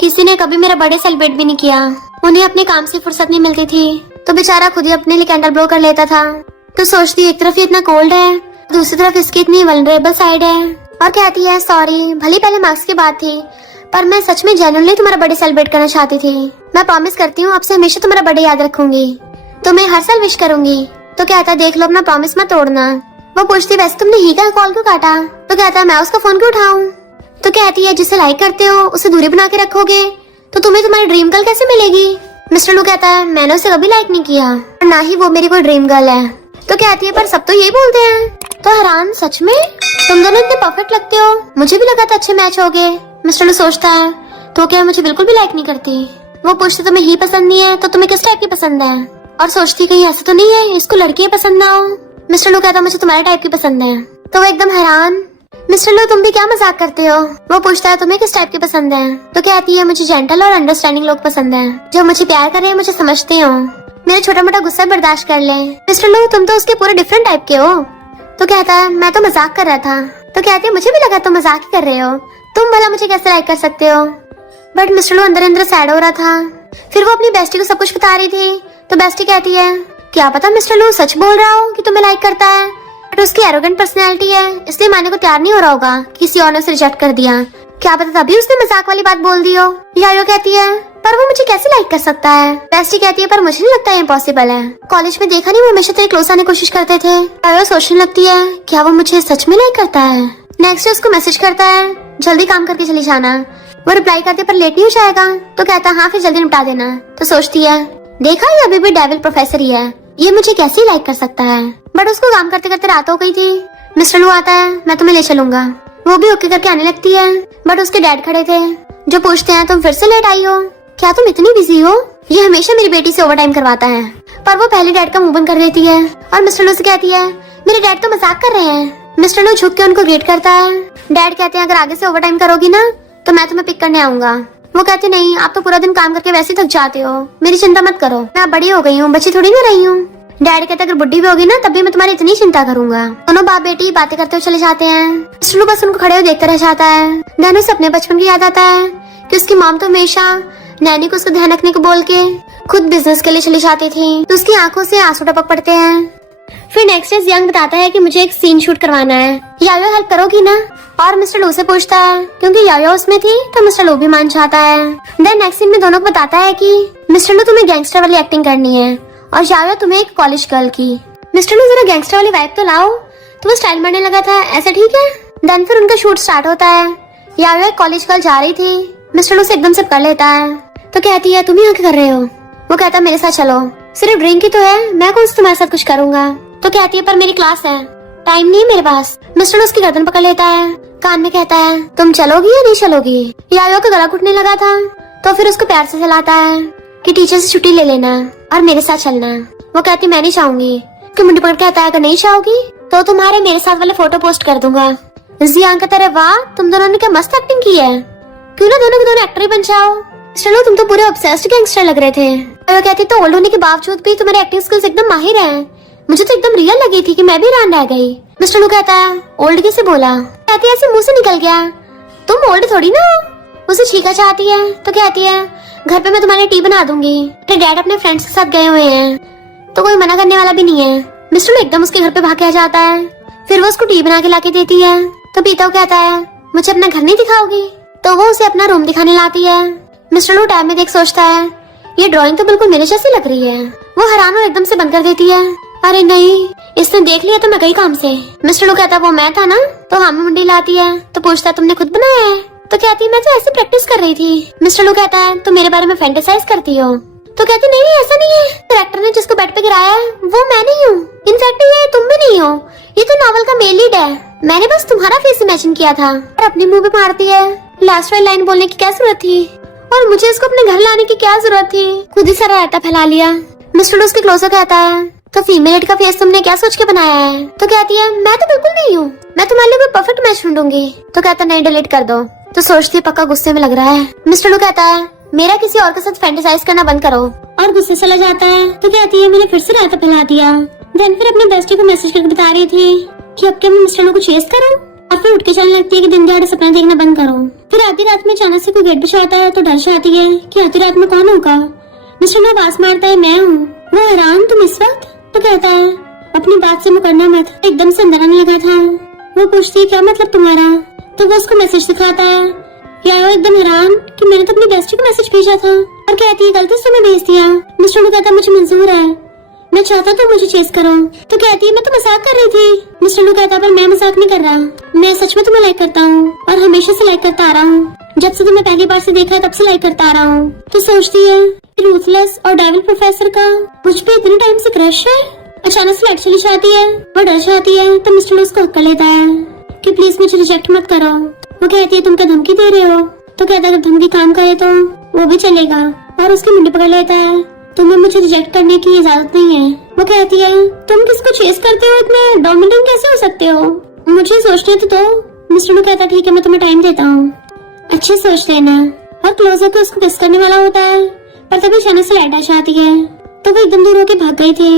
किसी ने कभी मेरा बर्थडे सेलिब्रेट भी नहीं किया। उन्हें अपने काम से फुर्सत नहीं मिलती थी तो बेचारा खुद ही अपने लिए कैंडल ब्लो कर लेता था। तो सोचती एक तरफ ये इतना कोल्ड है, दूसरी तरफ इसकी इतनी वल्नरेबल साइड है। और कहती है सॉरी, भली पहले मार्क्स की बात थी पर मैं सच में जेन्युइनली तुम्हारा बर्थडे सेलिब्रेट करना चाहती थी। मैं प्रॉमिस करती हूँ आपसे हमेशा तुम्हारा बर्थडे याद रखूंगी, तुम्हें हर साल विश करूंगी। तो कहता है देख लो अपना प्रॉमिस मत तोड़ना। वो पूछती वैसे तुमने ही का कॉल क्यों काटा। तो कहता है मैं उसका फोन क्यों उठाऊं। तो कहती है जिसे लाइक करते हो उसे दूरी बना के रखोगे तो तुम्हें तुम्हारी ड्रीम गर्ल कैसे मिलेगी। मिस्टर लू कहता है मैंने उसे कभी लाइक नहीं किया और ना ही वो मेरी कोई ड्रीम गर्ल है। तो कहती है पर सब तो यही बोलते हैं। तो हैरान सच में तुम दोनों इतने परफेक्ट लगते हो, मुझे भी लगा था अच्छे मैच होगे। मिस्टर लू सोचता है तो क्या मुझे बिल्कुल भी लाइक नहीं करती। वो पूछती तुम्हें ही पसंद नहीं है तो तुम्हें किस टाइप की पसंद है, और सोचती कहीं ऐसा तो नहीं है इसको लड़कियां पसंद ना हो। मिस्टर लू कहता मुझे तुम्हारे टाइप की पसंद है। तो वो एकदम हैरान, मिस्टर लू तुम भी क्या मजाक करते हो। वो पूछता है तुम्हें किस टाइप की पसंद है। तो कहती है मुझे जेंटल और अंडरस्टैंडिंग लोग पसंद है, जो मुझे प्यार कर रहे हैं, मुझे समझते हो, मेरा छोटा मोटा गुस्सा बर्दाश्त कर ले। मिस्टर लू तुम तो उसके पूरे डिफरेंट टाइप के हो। तो कहता है मैं तो मजाक कर रहा था। तो कहती है मुझे भी लगा तुम मजाक ही कर रहे हो, तुम भला मुझे कैसे लाइक कर सकते हो। बट मिस्टर लू अंदर अंदर सैड हो रहा था। फिर वो अपनी बेस्टी को सब कुछ बता रही थी। तो बेस्टी कहती है क्या पता मिस्टर लू सच बोल रहा हो कि तुम्हें लाइक करता है, बट उसकी एरोगेंट पर्सनैलिटी है इसलिए मानने को तैयार नहीं हो रहा होगा, किसी और ने उसे रिजेक्ट कर दिया, क्या पता तभी उसने मजाक वाली बात बोल दी हो। यायो कहती है पर वो मुझे कैसे लाइक कर सकता है। बेस्टी कहती है पर मुझे नहीं लगता है इम्पॉसिबल है, कॉलेज में देखा नहीं वो हमेशा तेरे क्लोज आने की कोशिश करते थे। यायो सोचने लगती है क्या वो मुझे सच में लाइक करता है। नेक्स्ट उसको मैसेज करता है जल्दी काम करके चली जाना। वो रिप्लाई करते पर लेट नहीं हो जाएगा। तो कहता हाँ फिर जल्दी निपटा देना। तो सोचती है देखा ये अभी भी डेविल प्रोफेसर ही है, ये मुझे कैसे लाइक कर सकता है। बट उसको काम करते करते रात हो गई थी। मिस्टर लू आता है मैं तुम्हें ले चलूंगा। वो भी ओके करके आने लगती है, बट उसके डैड खड़े थे जो पूछते हैं तुम फिर से लेट आई हो, क्या तुम इतनी बिजी हो। ये हमेशा मेरी बेटी से ओवर टाइम करवाता है। पर वो पहले डैड का मुंह बंद कर देती है और मिस्टर लू से कहती है मेरे डैड तो मजाक कर रहे हैं। मिस्टर लू झुक के उनको ग्रीट करता है डैड कहते हैं अगर आगे से ओवर टाइम करोगी ना तो मैं तुम्हें पिक करने आऊंगा। वो कहते नहीं, आप तो पूरा दिन काम करके वैसे थक जाते हो, मेरी चिंता मत करो, मैं बड़ी हो गई हूँ, बच्ची थोड़ी ना रही हूँ। डैड कहते अगर बुढ़ी भी होगी ना तब भी मैं तुम्हारी इतनी चिंता करूंगा। दोनों बाप बेटी बातें करते हुए चले जाते हैं। मिस्टर लू बस उनको खड़े हुए देखते रह जाता है। नैनू से अपने बचपन की याद आता है कि उसकी मॉम तो हमेशा नैनी को उसका ध्यान रखने को बोल के खुद बिजनेस के लिए चली जाती थी, तो उसकी आंखों से आंसू टपक पड़ते हैं। फिर नेक्स्ट डे यंग बताता है कि मुझे एक सीन शूट करवाना है, यायो हेल्प करोगी ना? और मिस्टर लू से पूछता है, क्योंकि यायो उसमें थी तो मिस्टर लू भी मान जाता है। देन नेक्स्ट सीन में दोनों को बताता है कि मिस्टर लू तुम्हें गैंगस्टर वाली एक्टिंग करनी है और यायो तुम्हें एक कॉलेज गर्ल की। मिस्टर लू जरा गैंगस्टर वाली वाइब तो लाओ, तो वो स्टाइल मारने लगा था, ऐसा ठीक है? देन फिर उनका शूट स्टार्ट होता है। यायो एक कॉलेज गर्ल जा रही थी, मिस्टर लू से एकदम से कर लेता है, तो कहती है तुम यहाँ क्या कर रहे हो? वो कहता है मेरे साथ चलो, सिर्फ ड्रिंक ही तो है, मैं कौन सा तुम्हारे साथ कुछ करूंगा। तो कहती है पर मेरी क्लास है, टाइम नहीं है मेरे पास। मिस्टर उसकी गर्दन पकड़ लेता है, कान में कहता है तुम चलोगी या नहीं चलोगी। यायो का गला घुटने लगा था, तो फिर उसको प्यार से चलाता है कि टीचर से छुट्टी ले लेना और मेरे साथ चलना। वो कहती मैं नहीं चाहूंगी। उसकी मुंडी पकड़ कहता है अगर नहीं चाहोगी तो तुम्हारे मेरे साथ वाले फोटो पोस्ट कर दूंगा। जियान कहता है वाह तुम दोनों ने क्या मस्त एक्टिंग की है, क्यों ना दोनों के दोनों एक्टर ही बन जाओ। चलो तुम तो पूरे ऑब्सेस्ड गैंगस्टर लग रहे थे। वो कहती तो ओल्ड होने के बावजूद भी तुम्हारे एक्टिंग स्किल्स एकदम माहिर हैं, मुझे तो एकदम रियल लगी थी कि मैं भी हैरान रह गई। मिस्टर लू कहता है ओल्ड कैसे बोला? कहती है ऐसे मुंह से निकल गया, तुम ओल्ड थोड़ी ना। उसे चीखा चाहती है, तो कहती है घर पे मैं तुम्हारे टी बना दूंगी, मेरे डैड अपने फ्रेंड्स के साथ गए हुए हैं तो कोई मना करने वाला भी नहीं है। मिस्टर लू एकदम उसके घर पे भाग के आ जाता है, फिर वो उसको टी बना के लाके देती है। तो पीता हुआ कहता है मुझे अपना घर नहीं दिखाओगी, तो वो उसे अपना रूम दिखाने लाती है। मिस्टर लू टैब में देख सोचता है ये ड्राइंग तो बिल्कुल मेरे जैसी लग रही है। वो हैरान और एकदम से बंद कर देती है, अरे नहीं इसने देख लिया तो मैं गई काम से। मिस्टर लू कहता वो मैं था ना, तो हाँ में मुंडी लाती है, तो पूछता तुमने खुद बनाया है? तो कहती मैं तो ऐसे प्रैक्टिस कर रही थी। मिस्टर लू कहता है तुम मेरे बारे में फैंटेसाइज करती हो? तो कहती नहीं ऐसा नहीं है, कैरेक्टर ने जिसको बेड पे गिराया है वो मैं नहीं हूँ, इनफैक्ट ये तुम भी नहीं हो, ये तो नॉवल का मेल लीड है, मैंने बस तुम्हारा फेस इमेजिन किया था। और अपनी मुंह पे मारती है, लास्ट वाली लाइन बोलने की क्या जरूरत थी और मुझे इसको अपने घर लाने की क्या जरूरत थी, खुद ही सारा रायता फैला लिया। मिस्टर उसके क्लोजर कहता है तो फीमेल लीड का फेस तुमने क्या सोच के बनाया है? तो कहती है मैं तो बिल्कुल नहीं हूँ, मैं तुम्हारे लिए कोई परफेक्ट मैच ढूंढूंगी। तो कहता नहीं डिलीट कर दो। तो सोचती है पक्का गुस्से में लग रहा है। मिस्टर लू कहता है मेरा किसी और के साथ फैंटेसाइज करना बंद करो, और गुस्से चला जाता है। तो कहती है मैंने फिर से रायता फैला दिया। देन फिर अपने बेस्टी को मैसेज करके बता रही थी कि अब क्या मैं मिस्टर लू को चेस करूँ, और फिर उठ के चलने लगती है कि दिन दहाड़े सपना देखना बंद करो। फिर आधी रात में अचानक से कोई गेट पे आता है तो डर जाती है कि आधी रात में कौन होगा। मिस्टर लू आवाज मारता है मैं हूँ। वो हैरान तुम इस वक्त? तो कहता है अपनी बात से मुकरना मत, एकदम से अंदर आने लगा था। वो पूछती है क्या मतलब तुम्हारा? तो वो उसको मैसेज दिखाता है, या वो एकदम हैरान कि मैंने तो अपनी बेस्टी को मैसेज भेजा था, और कहती है गलती से मैं भेज दिया। मिस्टर लू कहता मुझे मंजूर है, मैं चाहता तो मुझे चेस करो। तो कहती है मैं तो मजाक कर रही थी। मिस्टर लू कहता पर मैं मजाक नहीं कर रहा, मैं सच में तुम्हें लाइक करता हूँ और हमेशा से लाइक करता आ रहा हूँ, जब से तुम्हें पहली बार से देखा तब से लाइक करता आ रहा हूँ। तो सोचती है रूथलेस और डेविल प्रोफेसर का मुझ पे इतने टाइम से क्रश है। अचानक से लाइट चली जाती है, वो डर जाती है, तो मिस्टर लू उसको हक्का लेता है कि प्लीज मुझे रिजेक्ट मत करो। वो कहती है तुम क्या धमकी दे रहे हो? तो कहता है अगर धमकी काम करे तो वो भी चलेगा, और उसकी मुंडी पकड़ लेता है, तुम्हें मुझे रिजेक्ट करने की इजाजत नहीं है। वो कहती है तुम किसको चेस करते हो, इतने डोमिनेटिंग कैसे हो सकते हो, मुझे सोचने तो। मिस्टर लू कहता ठीक है मैं तुम्हें टाइम देता हूँ, अच्छे सोच लेना। और क्लोजर को उसको किस करने वाला होता है, पर तभी अचानक से लाइट आ जाती है, तो वो एकदम दूर होके भाग गई थी।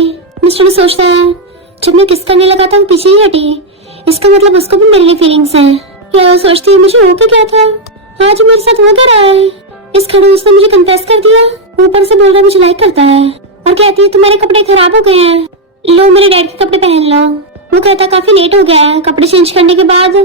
मिस्टर लू सोचता है जब मैं किस करने लगा था वो पीछे ही हटी, इसका मतलब उसको भी मेरे लिए फीलिंग्स हैं। या सोचती है मुझे हो क्या था, आज मेरे साथ हो क्या रहा है, इस खड़ूस ने मुझे कन्फेस कर दिया, ऊपर से बोल रहा है मुझे लाइक करता है, और कहती है तुम्हारे कपड़े खराब हो गए हैं, लो मेरे डैड के कपड़े पहन लो। वो कहता काफी लेट हो गया है, कपड़े चेंज करने के बाद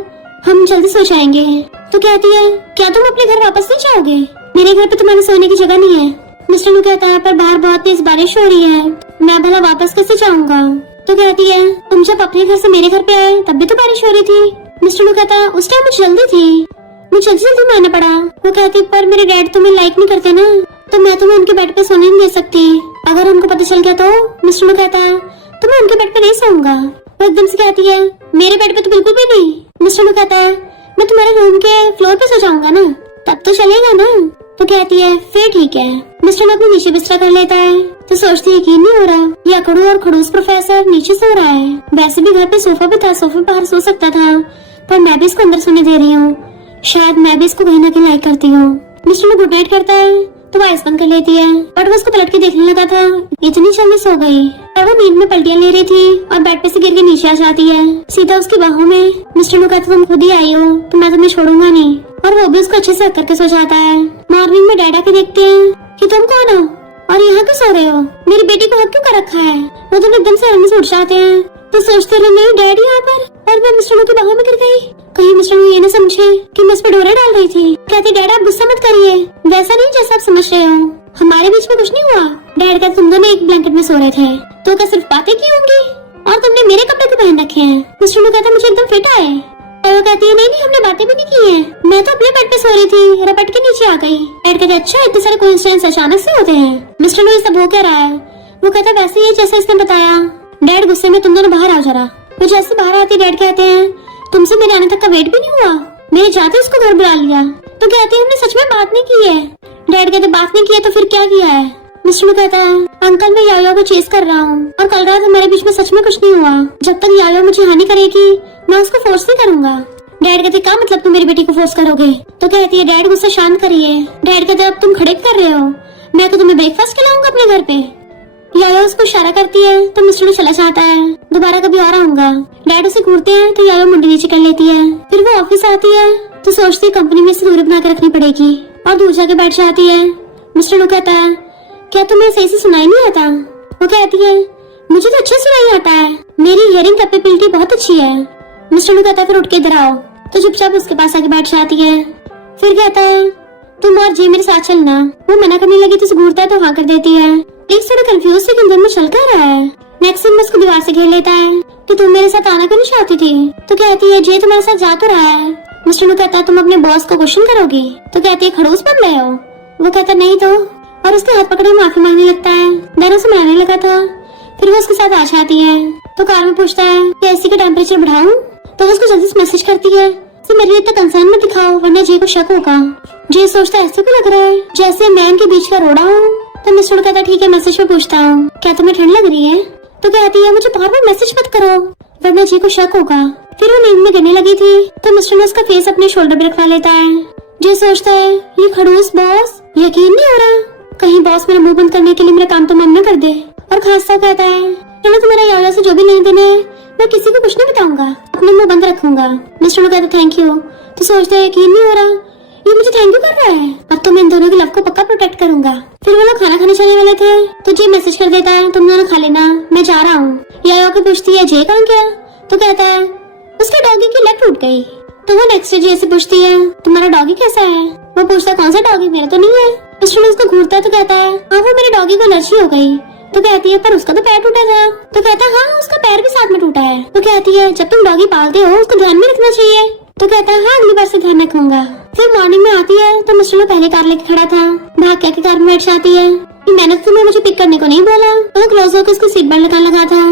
हम जल्दी सो जाएंगे। तो कहती है क्या तुम अपने घर वापस नहीं जाओगे, मेरे घर पे तुम्हारे सोने की जगह नहीं है। मिस्टर लू कहता है पर बाहर बहुत तेज बारिश हो रही है, मैं भला वापस कैसे जाऊंगा। तो कहती है तुम जब अपने घर से मेरे घर पे आए तब भी तो बारिश हो रही थी। मिस्टर लू कहता है उस टाइम मुझे जल्दी थी, मुझे जल्दी में आना पड़ा। वो कहती पर मेरे डैड तुम्हें लाइक नहीं करते ना, तो मैं तुम्हें उनके बेड पे सोने नहीं दे सकती, अगर उनको पता चल गया तो। मिस्टर लू कहता है तो मैं उनके बेड पे नहीं सोऊंगा। वो एकदम से कहती है मेरे बेड पे तो बिल्कुल भी नहीं। मिस्टर लू कहता है मैं तुम्हारे रूम के फ्लोर पे सो जाऊंगा ना, तब तो चलेगा ना। तो कहती है फिर ठीक है। मिस्टर लू अपने नीचे बिस्तरा कर लेता है, तो सोचती है यकीन नहीं हो रहा ये अकड़ू और खड़ूस प्रोफेसर नीचे सो रहा है, वैसे भी घर पे सोफा भी था, सोफे बाहर सो सकता था, पर मैं भी इसको अंदर सोने दे रही हूँ। शायद मैं भी इसको कहीं ना कहीं लाइक करती हूँ। मिस्टर लो गुड नाइट करता है तो वो आइस बंद कर लेती है, बट वो उसको पलट के देखने लगा था। इतनी जल्दी सो गई। और वो नींद में पलटियां ले रही थी और बेड पे से गिर के नीचे आ जाती है, सीधा उसकी बाहों में। मिस्टर लो कहता तुम खुद ही आई हो तो मैं तुम्हें छोड़ूंगा नहीं, और वो भी उसको अच्छे से हक करके सो जाता है। मॉर्निंग में डैड आके देखते हैं कि तुम कौन हो और यहाँ क्यों सो रहे हो, मेरी बेटी को हक क्यों कर रखा है। वो तो एकदम से हैरानी से उठ जाते हैं तो सोचते रहे नहीं डैड यहाँ पर, और मैं मिस्टर लो की बाहों में गिर गई। कहीं मिस्टर लो ये न समझे कि मैं उस पर डोरा डाल रही थी। कहती डैड आप गुस्सा मत करिए, वैसा नहीं जैसा आप समझ रहे हो, हमारे बीच में कुछ नहीं हुआ। डैड का तुम दोनों एक ब्लैंकेट में सो रहे थे तो क्या सिर्फ बातें की होंगी, और तुमने मेरे कपड़े क्यों पहन रखे हैं। मिस्टर लो कहता मुझे एकदम फिट आए, और वो कहती है नहीं हमने बातें भी नहीं की है, मैं तो अपने बेड पे सो रही थी, रपट के नीचे आ गई। डैड कहते अच्छा इतने सारे कोइंसिडेंस अचानक से होते हैं। मिस्टर लो ये सब हो क्या रहा है। वो कहता वैसे ही जैसे इसने बताया। डैड गुस्से में तुम दोनों बाहर आ जरा। वो जैसे बाहर आती डैड कहते हैं तुमसे मेरे आने तक का वेट भी नहीं हुआ, मेरे जाते उसको घर बुला लिया। तो कहते हैं हमने सच में बात नहीं की है। डैड कहते बात नहीं की है तो फिर क्या किया है। मिस्टर लो कहता है अंकल मैं याया को चेस कर रहा हूँ, और कल रात हमारे बीच में सच में कुछ नहीं हुआ। जब तक याया मुझे हानि करेगी मैं उसको फोर्स नहीं करूंगा। डैड कहते क्या मतलब तुम मेरी बेटी को फोर्स करोगे। तो कहती है डैड गुस्सा शांत करिए। डैड कहते अब तुम खड़े कर रहे हो, मैं तो तुम्हें ब्रेकफास्ट खिलाऊंगा अपने घर पे। याया उसको इशारा करती है तो मिस्टर लो चला जाता है, दोबारा कभी और आऊंगा। डैड उसे घूरते हैं तो याया मुंडी नीचे कर लेती है। फिर वो ऑफिस आती है तो सोचती है कंपनी में से दूरी बना कर रखनी पड़ेगी, और दूर जाके बैठ जाती है। मिस्टर लो कहता है क्या तुम्हें सही से सुनाई नहीं आता। वो कहती है मुझे तो अच्छा सुनाई आता है, मेरी हियरिंग कैपेबिलिटी बहुत अच्छी है। मिस्टर लो कहता है फिर उठ के इधर आओ, तो चुपचाप उसके पास आके बैठ जाती है। फिर कहता है तुम और जी मेरे साथ चलना। वो मना करने लगी तो घूरता है तो हाँ कर देती है। एक थोड़ा कंफ्यूज लेकिन दिन में चल कर रहा है। नेक्स्ट दिन उसको दीवार से घेर लेता है कि तुम मेरे साथ आना क्यों नहीं चाहती थी। तो कहती है जे तुम्हारे साथ जा तो रहा है। मिस्टर लो कहता है तुम अपने बॉस को क्वेश्चन करोगी। तो कहती है खड़ूस बन रहे हो। वो कहता नहीं तो, और उसके हाथ पकड़े माफी मांगने लगता है, डरों से मनाने लगा था। फिर वो उसके साथ आ जाती है तो कार में पूछता है कि एसी का टेम्परेचर बढ़ाऊं। तो वो उसको जल्दी से मैसेज करती है तो मेरे लिए इतना कंसर्न मत दिखाओ वरना जी को शक होगा। जी सोचता है ऐसे क्यों लग रहा है जैसे मैं इनके बीच का रोड़ा हूँ। तो मिस्टर कहता ठीक है मैसेज में पूछता हूँ क्या तुम्हें ठंड लग रही है। तो कहती है मुझे बार बार मैसेज मत करो वरना जी को शक होगा। फिर वो नींद में गिरने लगी थी तो मिस्टर ने उसका फेस अपने शोल्डर पे रखवा लेता है। जी सोचता है ये खड़ूस बॉस, यकीन नहीं हो रहा कहीं बॉस मेरा मुंह बंद करने के लिए मेरा काम तो मन न कर दे। और खासा कहता है चलो तुम्हारा याया से जो भी लेने देने मैं किसी को कुछ नहीं बताऊंगा, अपने मुंह बंद रखूंगा। मिस्टर कहता थैंक यू। तो सोचता है यकीन नहीं हो रहा ये मुझे थैंक यू कर रहा है, अब तो मैं इन दोनों की लव को पक्का प्रोटेक्ट करूंगा। फिर वो लोग खाना खाने चलने वाले थे तो जी मैसेज कर देता है तुम दोनों खा लेना मैं जा रहा हूँ। याया को पूछती है जे कहाँ गया। तो कहता है उसके डॉगी की लेग टूट गई। तो वो नेक्स्ट जे से पूछती है तुम्हारा डॉगी कैसा है। वो पूछता कौन सा डॉगी, मेरा तो नहीं है। मिस्टर उसको घूरता है तो कहता है हाँ वो मेरे डॉगी को एलर्जी हो गई। तो कहती है पर उसका तो पैर टूटा था। तो कहता है हाँ उसका पैर भी साथ में टूटा है। तो कहती है जब तुम डॉगी पालते हो उसको ध्यान में रखना चाहिए। तो कहता है हाँ अगली बार से ध्यान रखूंगा। फिर मॉर्निंग में आती है तो मिस्टर पहले कार लेके खड़ा था, भाग के कार में बैठ जाती है कि मैंने तो तुम्हें मुझे पिक करने को नहीं बोला। तो क्लोज होकर उसको सीट बेल्ट लगा था।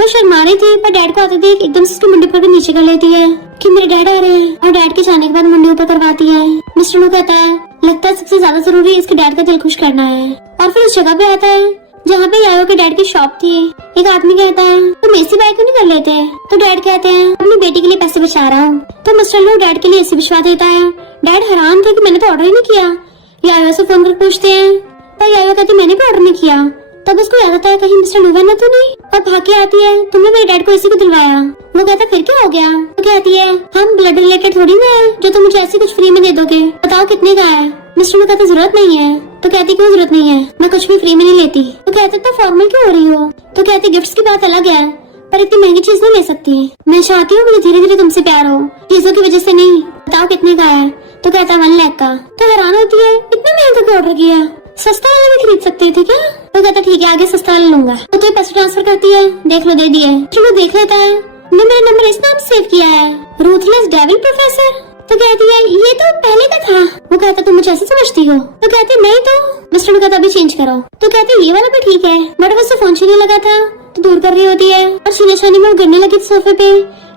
वो शर्मा रही थी पर डैड को आते देख एकदम से उसकी मुंडी पर नीचे कर लेती है कि मेरे डैड आ रहे हैं, और डैड के जाने के बाद मुंडी ऊपर करवाती है। मिस्टर नो कहता है लगता है सबसे ज्यादा जरूरी इसके डैड का दिल खुश करना है। और फिर उस जगह पे आता है जहाँ पे यायो के डैड की शॉप थी। एक आदमी कहता है तुम एसी बाय क्यों नहीं कर लेते। तो डैड कहते हैं अपनी बेटी के लिए पैसे बचा रहा हूँ। तो मिस्टर लो डैड के लिए एसी भिजवा देता है। डैड हैरान थे कि मैंने तो ऑर्डर ही नहीं किया। यायो से फोन कर पूछते हैं पर यायो कहती मैंने भी ऑर्डर नहीं किया। तब उसको याद आता है कहीं मिस्टर लुवेन तो नहीं, और भाग के आती है तुमने मेरे डैड को एसी को दिलवाया। वो कहता फिर क्या हो गया। तो कहती है हम ब्लड रिलेटेड थोड़ी ना है जो तुम मुझे ऐसे कुछ फ्री में दे दोगे, बताओ कितने का है। मिस्टर कहता जरूरत नहीं है। तो कहती क्यों जरूरत नहीं है, मैं कुछ भी फ्री में नहीं लेती। तो कहते इतना फॉर्मल क्यों हो रही हो। तो कहती गिफ्ट्स की बात अलग है पर इतनी महंगी चीज नहीं ले सकती। मैं चाहती हूँ मुझे धीरे धीरे तुमसे प्यार हो, चीजों की वजह से नहीं। बताओ कितने का है। तो कहता 1 लाख का। तो हैरान होती है इतना महंगा क्यों ऑर्डर किया, सस्ता वाला भी खरीद सकते थे क्या। तो कहता ठीक है आगे सस्ता वाला लूंगा। तो ये पैसे ट्रांसफर करती है, देख लो दे दिए। चलो देख लेता है ने मेरा नंबर इस नाम सेव किया है रूथलेस डेविल प्रोफेसर। तो कहती है ये तो पहले का था। वो कहता तुम मुझे ऐसे समझती हो। तो कहती नहीं तो। मिस्टर ने कहता अभी चेंज करो। तो कहती ये वाला भी ठीक है बट वो फोन छीनने लगा था तो दूर कर रही होती है, और छीने छाने में वो गिरने लगी सोफे पे।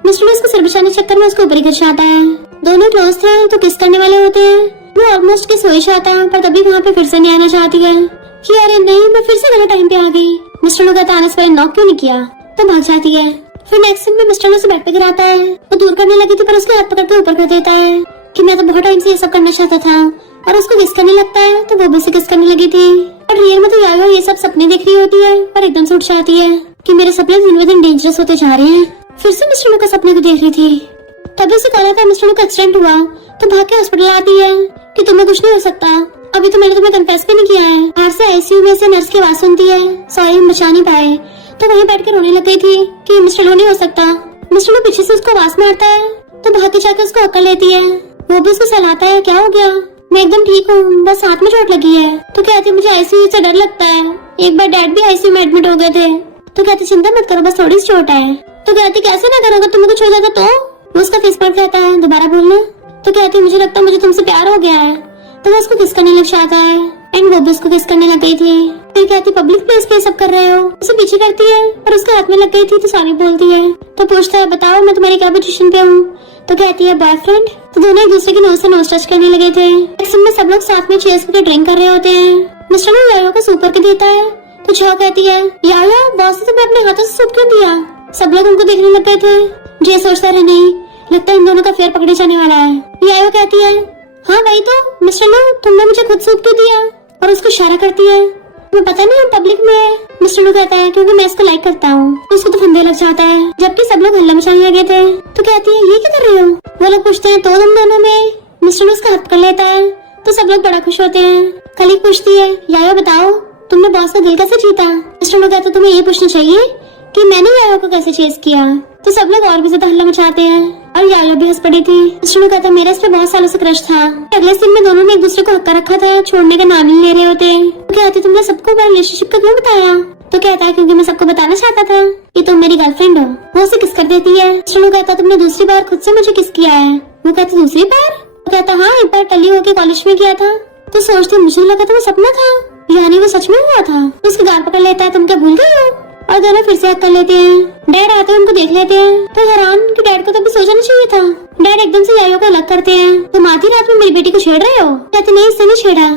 मिस्टर ने उसको सिर बचाने चक्कर में उसको ऊपर ही गिर जाता है। दोनों क्लोज थे तो किस करने वाले होते हैं। वो ऑलमोस्ट किस हो ही जाता है पर तभी वहाँ पे फिर से नहीं आना चाहती है कि अरे नहीं मैं फिर से गलत टाइम पे आ गई। मिस्टर ने कहता आने से पहले नॉक क्यों नहीं किया। तो भाग जाती है। फिर नेक्स्ट सीन में मिस्टर लो उसे बेड पे गिराता है। वो दूर करने लगी थी पर उसके हाथ पकड़ के ऊपर कर देता है कि मैं तो बहुत टाइम से ये सब करना चाहता था। और उसको किस करने लगता है तो वो भी उसे किस करने लगी थी। और रियल में तो यायो ये सब सपने देख रही होती है पर एकदम से उठ जाती है कि मेरे सपने दिन ब दिन डेंजरस होते जा रहे हैं। फिर से मिस्टर लो का सपने को देख रही थी। तभी उसे कहा था मिस्टर लो का एक्सीडेंट हुआ तो भाग के हॉस्पिटल आती है कि तुम्हें कुछ नहीं हो सकता, अभी तो मैंने तुम्हें कन्फेस भी नहीं किया है। बाहर से आईसीयू में से नर्स की आवाज सुनती है, सॉरी हम बचा नहीं पाए। तो वहीं बैठ के रोने लग गई थी कि मिस्टर लो नहीं हो सकता। मिस्टर लो पीछे से उसको आवाज मारता है तो भाग के जाकर उसको अकड़ लेती है। वो भी उसको सहलाता है, क्या हो गया? मैं एकदम ठीक हूँ, बस हाथ में चोट लगी है। तो कहती मुझे आईसीयू से डर लगता है, एक बार डैड भी आईसीयू में एडमिट हो गए थे। तो कहती चिंता मत करो, बस थोड़ी सी चोट है। तो कहती कैसे ना करो, अगर तुम्हें कुछ हो जाता तो? वो उसका फेस पड़ जाता है, दोबारा बोलना। तो कहती मुझे लगता है मुझे तुमसे प्यार हो गया है। तो वो उसको किस करने लग जाता है एंड वो भी उसको किस करने लग गई थी। फिर कहती पब्लिक प्लेस पे सब कर रहे हो। उसे पीछे करती है और उसके हाथ में लग गई थी तो सॉरी बोलती है। तो पूछता है बताओ मैं तुम्हारी क्या पोजीशन पे हूँ। तो कहती है बॉयफ्रेंड। तो दोनों एक दूसरे की नोज से नोज टच करने लगे थे। में सब लोग साथ में चेयर्स पे ड्रिंक कर रहे होते हैं। मिस्टर लो यायो को सूप करके देता है तो छो कहती है यायो बॉस ने तुम्हें अपने हाथों से सूप क्यों दिया? सब लोग उनको देखने लग गए थे। जे सोचता रहे नहीं लगता इन दोनों का फेयर पकड़े जाने वाला है। यायो कहती है हाँ वही तो मिस्टर लो तुमने मुझे खुद सूप क्यों दिया? और उसको इशारा करती है तुम्हें पता नहीं हम पब्लिक में है। मिस्टर लो कहता है क्योंकि मैं इसको लाइक करता हूँ। उसको तो फंदे लग जाता है जबकि सब लोग हल्ला मचाने लगे थे। तो कहती है ये क्या कर रही हो? वो लोग पूछते हैं तो तुम दोनों में। मिस्टर लो उसका हाथ पकड़ लेता है तो सब लोग बड़ा खुश होते हैं। कलीग पूछती है यायो बताओ तुमने बॉस का दिल कैसे जीता? मिस्टर लो कहता है तुम्हें ये पूछना चाहिए कि मैंने यायो को कैसे चेस किया। तो सब लोग और भी ज्यादा हल्ला मचाते हैं और यायो भी हंस पड़ी थी। मिस्टर लो कहता मेरा इस पे बहुत सालों से क्रश था। अगले सीन में दोनों ने एक दूसरे को हक्का रखा था, छोड़ने का नाम नहीं ले रहे होते। तो कहते तुमने सबको मेरा रिलेशनशिप का क्यों बताया? तो कहता है क्योंकि मैं सबको बताना चाहता था कि तुम मेरी गर्लफ्रेंड हो। वो उसे किस कर देती है। मिस्टर लो कहता तुमने दूसरी बार खुद से मुझे किस किया है। वो कहती दूसरी बार? तो कहता हाँ एक बार टली होके कॉलेज में किया था। तो सोचती मुझे लगा था वो सपना था यानी वो सच में हुआ था। तो उसकी गाल पकड़ लेता है तुम क्या भूल गई हो? और दोनों फिर से हक कर लेते हैं। डैड आते हैं उनको देख लेते हैं तो हैरान कि डैड को तो भी सो जाना चाहिए था। डैड एकदम से यायो को अलग करते हैं। तुम आधी रात में मेरी बेटी को छेड़ रहे हो? कहते नहीं इससे नहीं छेड़ा,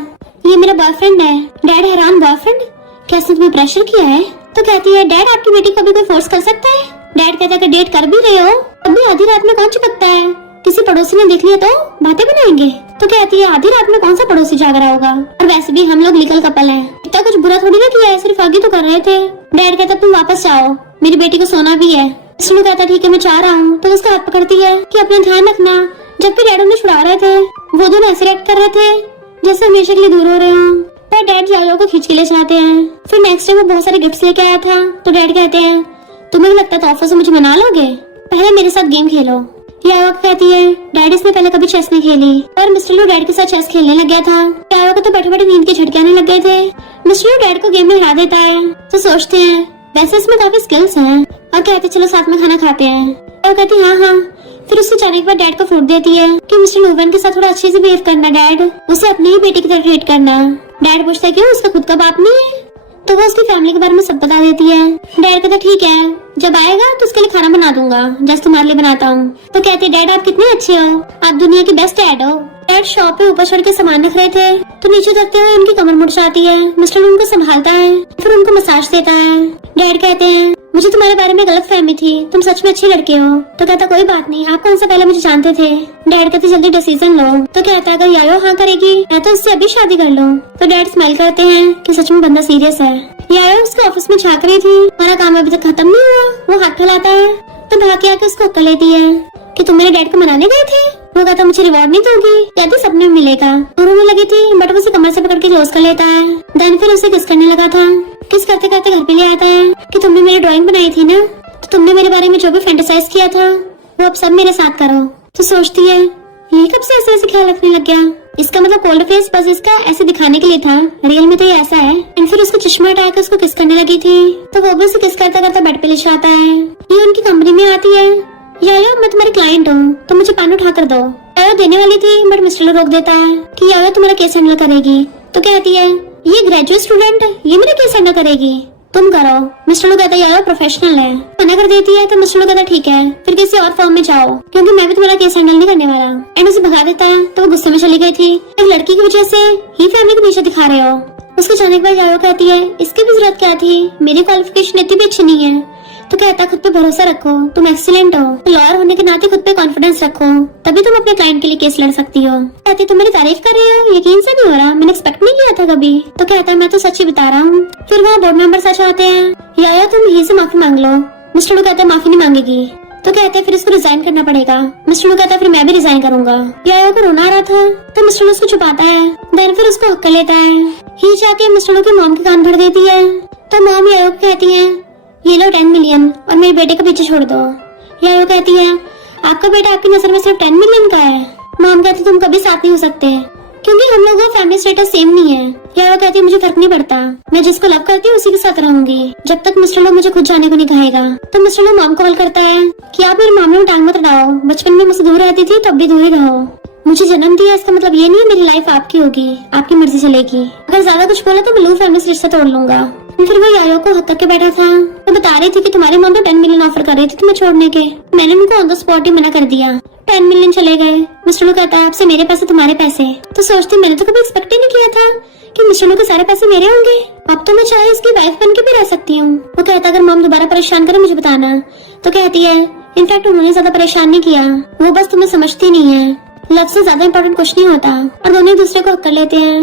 ये मेरा बॉयफ्रेंड है। डैड हैरान बॉयफ्रेंड? क्या इसने तुम्हें प्रेशर किया है? तो कहती है डैड आपकी बेटी को भी कोई फोर्स कर सकता है? डैड कहता है कि डेट कर भी रहे हो अभी आधी रात में कौन चिपकता है? किसी पड़ोसी ने देख लिया तो बातें बनाएंगे। तो कहती है आधी रात में कौन सा पड़ोसी जाग रहा होगा और वैसे भी हम लोग लीगल कपल हैं, इतना कुछ बुरा थोड़ी ना किया है, सिर्फ आगे तो कर रहे थे। डैड कहता तुम वापस जाओ मेरी बेटी को सोना भी है। इसलिए कहता ठीक है मैं चाह रहा हूँ। तो उसका हाथ पकड़ती है कि अपना ध्यान रखना। जबकि डैड उन्हें छुड़ा रहे थे वो दोनों ऐसे रिएक्ट कर रहे थे जैसे हमेशा के लिए दूर हो रहे हों। पर डैड यायो को खींच के ले जाते हैं। फिर नेक्स्ट डे वो बहुत सारे गिफ्ट्स लेके आया था। तो डैड कहते हैं तुम्हें लगता था ऑफिस से मुझे मना लोगे, पहले मेरे साथ गेम खेलो। यायो कहती है डैड इसने पहले कभी चेस नहीं खेली। पर मिस्टर लो डैड के साथ चेस खेलने लग गया था। यायो को तो बैठे बैठे नींद के झटके आने लग गए थे। मिस्टर लो डैड को गेम में हरा देता है। तो सोचते हैं वैसे इसमें काफी स्किल्स हैं और कहते चलो साथ में खाना खाते हैं। और कहती हाँ हाँ। फिर उससे जाने के बाद डैड को फ्रूट देती है कि मिस्टर लोवेन के साथ थोड़ा अच्छे से बिहेव करना डैड, उसे अपनी ही बेटी की तरह ट्रीट करना। डैड पूछता है क्यों उसका खुद का बाप नहीं है? तो वो उसकी फैमिली के बारे में सब बता देती है। डैड कहता ठीक है जब आएगा तो उसके लिए खाना बना दूंगा जैसे तुम्हारे लिए बनाता हूँ। तो कहते डैड आप कितने अच्छे हो, आप दुनिया की बेस्ट डैड हो। डैड शॉप पे ऊपर चढ़ के सामान रख रहे थे तो नीचे उतरते हुए उनकी कमर मुड़ जाती है। मिस्टर उनको संभालता है फिर उनको मसाज देता है। डैड कहते हैं मुझे तुम्हारे बारे में गलत फहमी थी, तुम सच में अच्छे लड़के हो। तो कहता कोई बात नहीं, आप कौन सा पहले मुझे जानते थे। डैड कहते जल्दी डिसीजन लो। तो कहता अगर यायो हाँ करेगी मैं तो उससे अभी शादी कर लो। तो डैड स्माइल करते हैं कि सच में बंदा सीरियस है। यायो उसके ऑफिस में झांक रही थी, हमारा काम अभी तक खत्म नहीं हुआ। वो हाथ फैलाता है तो भाग के आके उसको अक्ल लेती है कि तुम मेरे डैड को मनाने गए थे। वो कहता मुझे रिवॉर्ड नहीं दोगी, कहती सपने में मिलेगा। वो रोने लगी थी बट वो उसे कमर से पकड़ के क्लोज कर लेता है। देन फिर उसे किस करने लगा था। किस करते करते घर पे ले आता है कि तुमने मेरी ड्राइंग बनाई थी ना, तो तुमने मेरे बारे में जो भी फैंटेसाइज किया था वो अब सब मेरे साथ करो। तो सोचती है ये कब से ऐसे ख्याल रखने लग गया, इसका मतलब कोल्ड फेस बस इसका ऐसे दिखाने के लिए था, रियल में तो ये ऐसा है। एंड फिर उसको चश्मा हटा के उसको किस करने लगी थी तो वो भी उसे किस करता करता बेड पे ले जाता है। ये उनकी कंपनी में आती है। यायो मैं तुम्हारी क्लाइंट हूँ तो मुझे पेन उठा कर दो। यायो देने वाली थी बट मिस्टर रोक देता है कि यायो तुम्हारा केस हैंडल करेगी। तो कहती है ये ग्रेजुएट स्टूडेंट ये मेरा केस हैंडल करेगी, तुम करो। मिस्टर लो कहता है यार प्रोफेशनल है। मना कर देती है तो मिस्टर लो कहता ठीक है फिर किसी और फॉर्म में जाओ क्योंकि मैं भी तुम्हारा केस हैंडल नहीं करने वाला। एंड उसे भगा देता है तो वो गुस्से में चली गई थी। एक लड़की की वजह से ही फैमिली को नीचे दिखा रहे हो। उसको जाने के बाद यारो कहती है इसकी भी जरूरत क्या थी, मेरी क्वालिफिकेशन इतनी भी अच्छी नहीं है। तो कहता खुद पे भरोसा रखो, तुम एक्सीलेंट हो, लॉयर होने के नाते खुद पे कॉन्फिडेंस रखो, तभी तुम अपने क्लाइंट के लिए केस लड़ सकती हो। कहती तुम मेरी तारीफ कर रही हो, यकीन से नहीं हो रहा, मैंने एक्सपेक्ट नहीं किया था कभी। तो कहता है मैं तो सच ही बता रहा हूँ। फिर वहाँ बोर्ड मेंबर सच आते हैं, या तुम यही से माफी मांग लो। मिस्टर लू कहता है माफी नहीं मांगेगी। तो कहते हैं फिर इसको रिजाइन करना पड़ेगा। मिस्टर लू कहता है फिर मैं भी रिजाइन करूंगा। या को रोना आ रहा था तो मिस्टर लू उसको छुपाता है, देन फिर उसको हक लेता है। ही जाके मिस्टर लू की मॉम के कान भर देती है। तो मॉम या को कहती है ये लो 10 मिलियन और मेरे बेटे का पीछे छोड़ दो। या कहती है आपका बेटा आपकी नजर में सिर्फ 10 मिलियन का है। मॉम कहती तुम कभी साथ नहीं हो सकते क्योंकि हम लोगों का फैमिली स्टेटस सेम नहीं है। या कहती है मुझे फर्क नहीं पड़ता, मैं जिसको लव करती हूँ उसी के साथ रहूंगी जब तक मिस्टर लो मुझे खुद जाने को नहीं कहेगा। तो मिस्टर लो मॉम कॉल करता है कि आप मेरे मामले में टांग मत अड़ाओ, बचपन में मुझसे दूर रहती थी तब भी दूर ही रहो। मुझे जन्म दिया इसका मतलब ये नहीं है मेरी लाइफ आपकी होगी, आपकी मर्जी चलेगी। अगर ज्यादा कुछ बोला तो मैं लू फैमिली से रिश्ता तोड़ लूंगा। फिर वो यायो को हक करके बैठा था। मैं बता रही थी कि तुम्हारी मॉम तो 10 मिलियन ऑफर कर रही थी तुम्हें छोड़ने के, मैंने उनको ऑन द स्पॉट ही मना कर दिया। 10 मिलियन चले गए। मिस्टर लू कहता है आपसे मेरे पैसे तुम्हारे पैसे। तो सोचती मैंने तो कभी एक्सपेक्ट ही नहीं किया था कि मिस्टर लू के सारे पैसे मेरे होंगे। अब तो मैं चाहे इसकी वाइफ बन के भी रह सकती हूँ। वो कहता अगर मॉम दोबारा परेशान करे मुझे बताना। तो कहती है इनफैक्ट उन्होंने ज्यादा परेशान नहीं किया, वो बस तुम्हें समझती नहीं है, लव से ज्यादा इम्पोर्टेंट कुछ नहीं होता। और दोनों एक दूसरे को हक कर लेते हैं।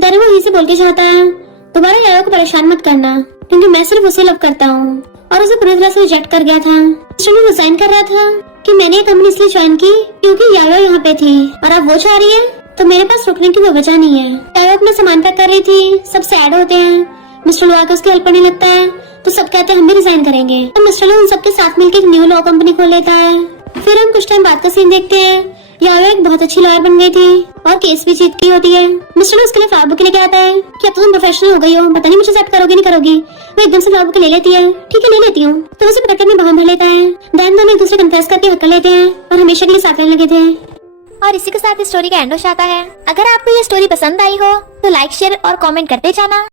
देन वो यही से बोल के चाहता है दोबारा यायो को परेशान मत करना क्योंकि मैं सिर्फ उसे लव करता हूँ। और उसे पूरी तरह से रिजेक्ट कर गया था। मिस्टर लू रिजाइन कर रहा था कि मैंने ये कंपनी इसलिए ज्वाइन की क्योंकि यायो यहाँ पे थी और अब वो चाह रही है तो मेरे पास रुकने की कोई वजह नहीं है। यायो अपना सामान पैक कर रही थी, सब सैड होते हैं। मिस्टर लू आकर उसकी हेल्प करने लगता है तो सब कहते हैं हम भी रिजाइन करेंगे। तो मिस्टर लू उन सबके साथ मिलकर एक न्यू लॉ कंपनी खोल लेता है। फिर हम कुछ टाइम बाद का सीन देखते हैं। यायो एक बहुत अच्छी लॉयर बन गई थी और केस भी जीत की होती है। मिस्टर लू उसके लिए फ्लावर बुके लेके आता है कि अब तो तुम प्रोफेशनल हो गई हो, पता नहीं मुझे एक्सेप्ट करोगे नहीं करोगी। वो एकदम से फ्लावर बुके ले लेती है। ठीक है ले लेती हूँ। तो उसे पटक में बाहर भर लेता है। देन दोनों एक दूसरे कन्फेस करके हक कर लेते हैं और हमेशा के लिए साथ रहने लगे थे। और इसी के साथ इस स्टोरी का एंड हो जाता है। अगर आपको ये स्टोरी पसंद आई हो तो लाइक शेयर और कमेंट करते जाना।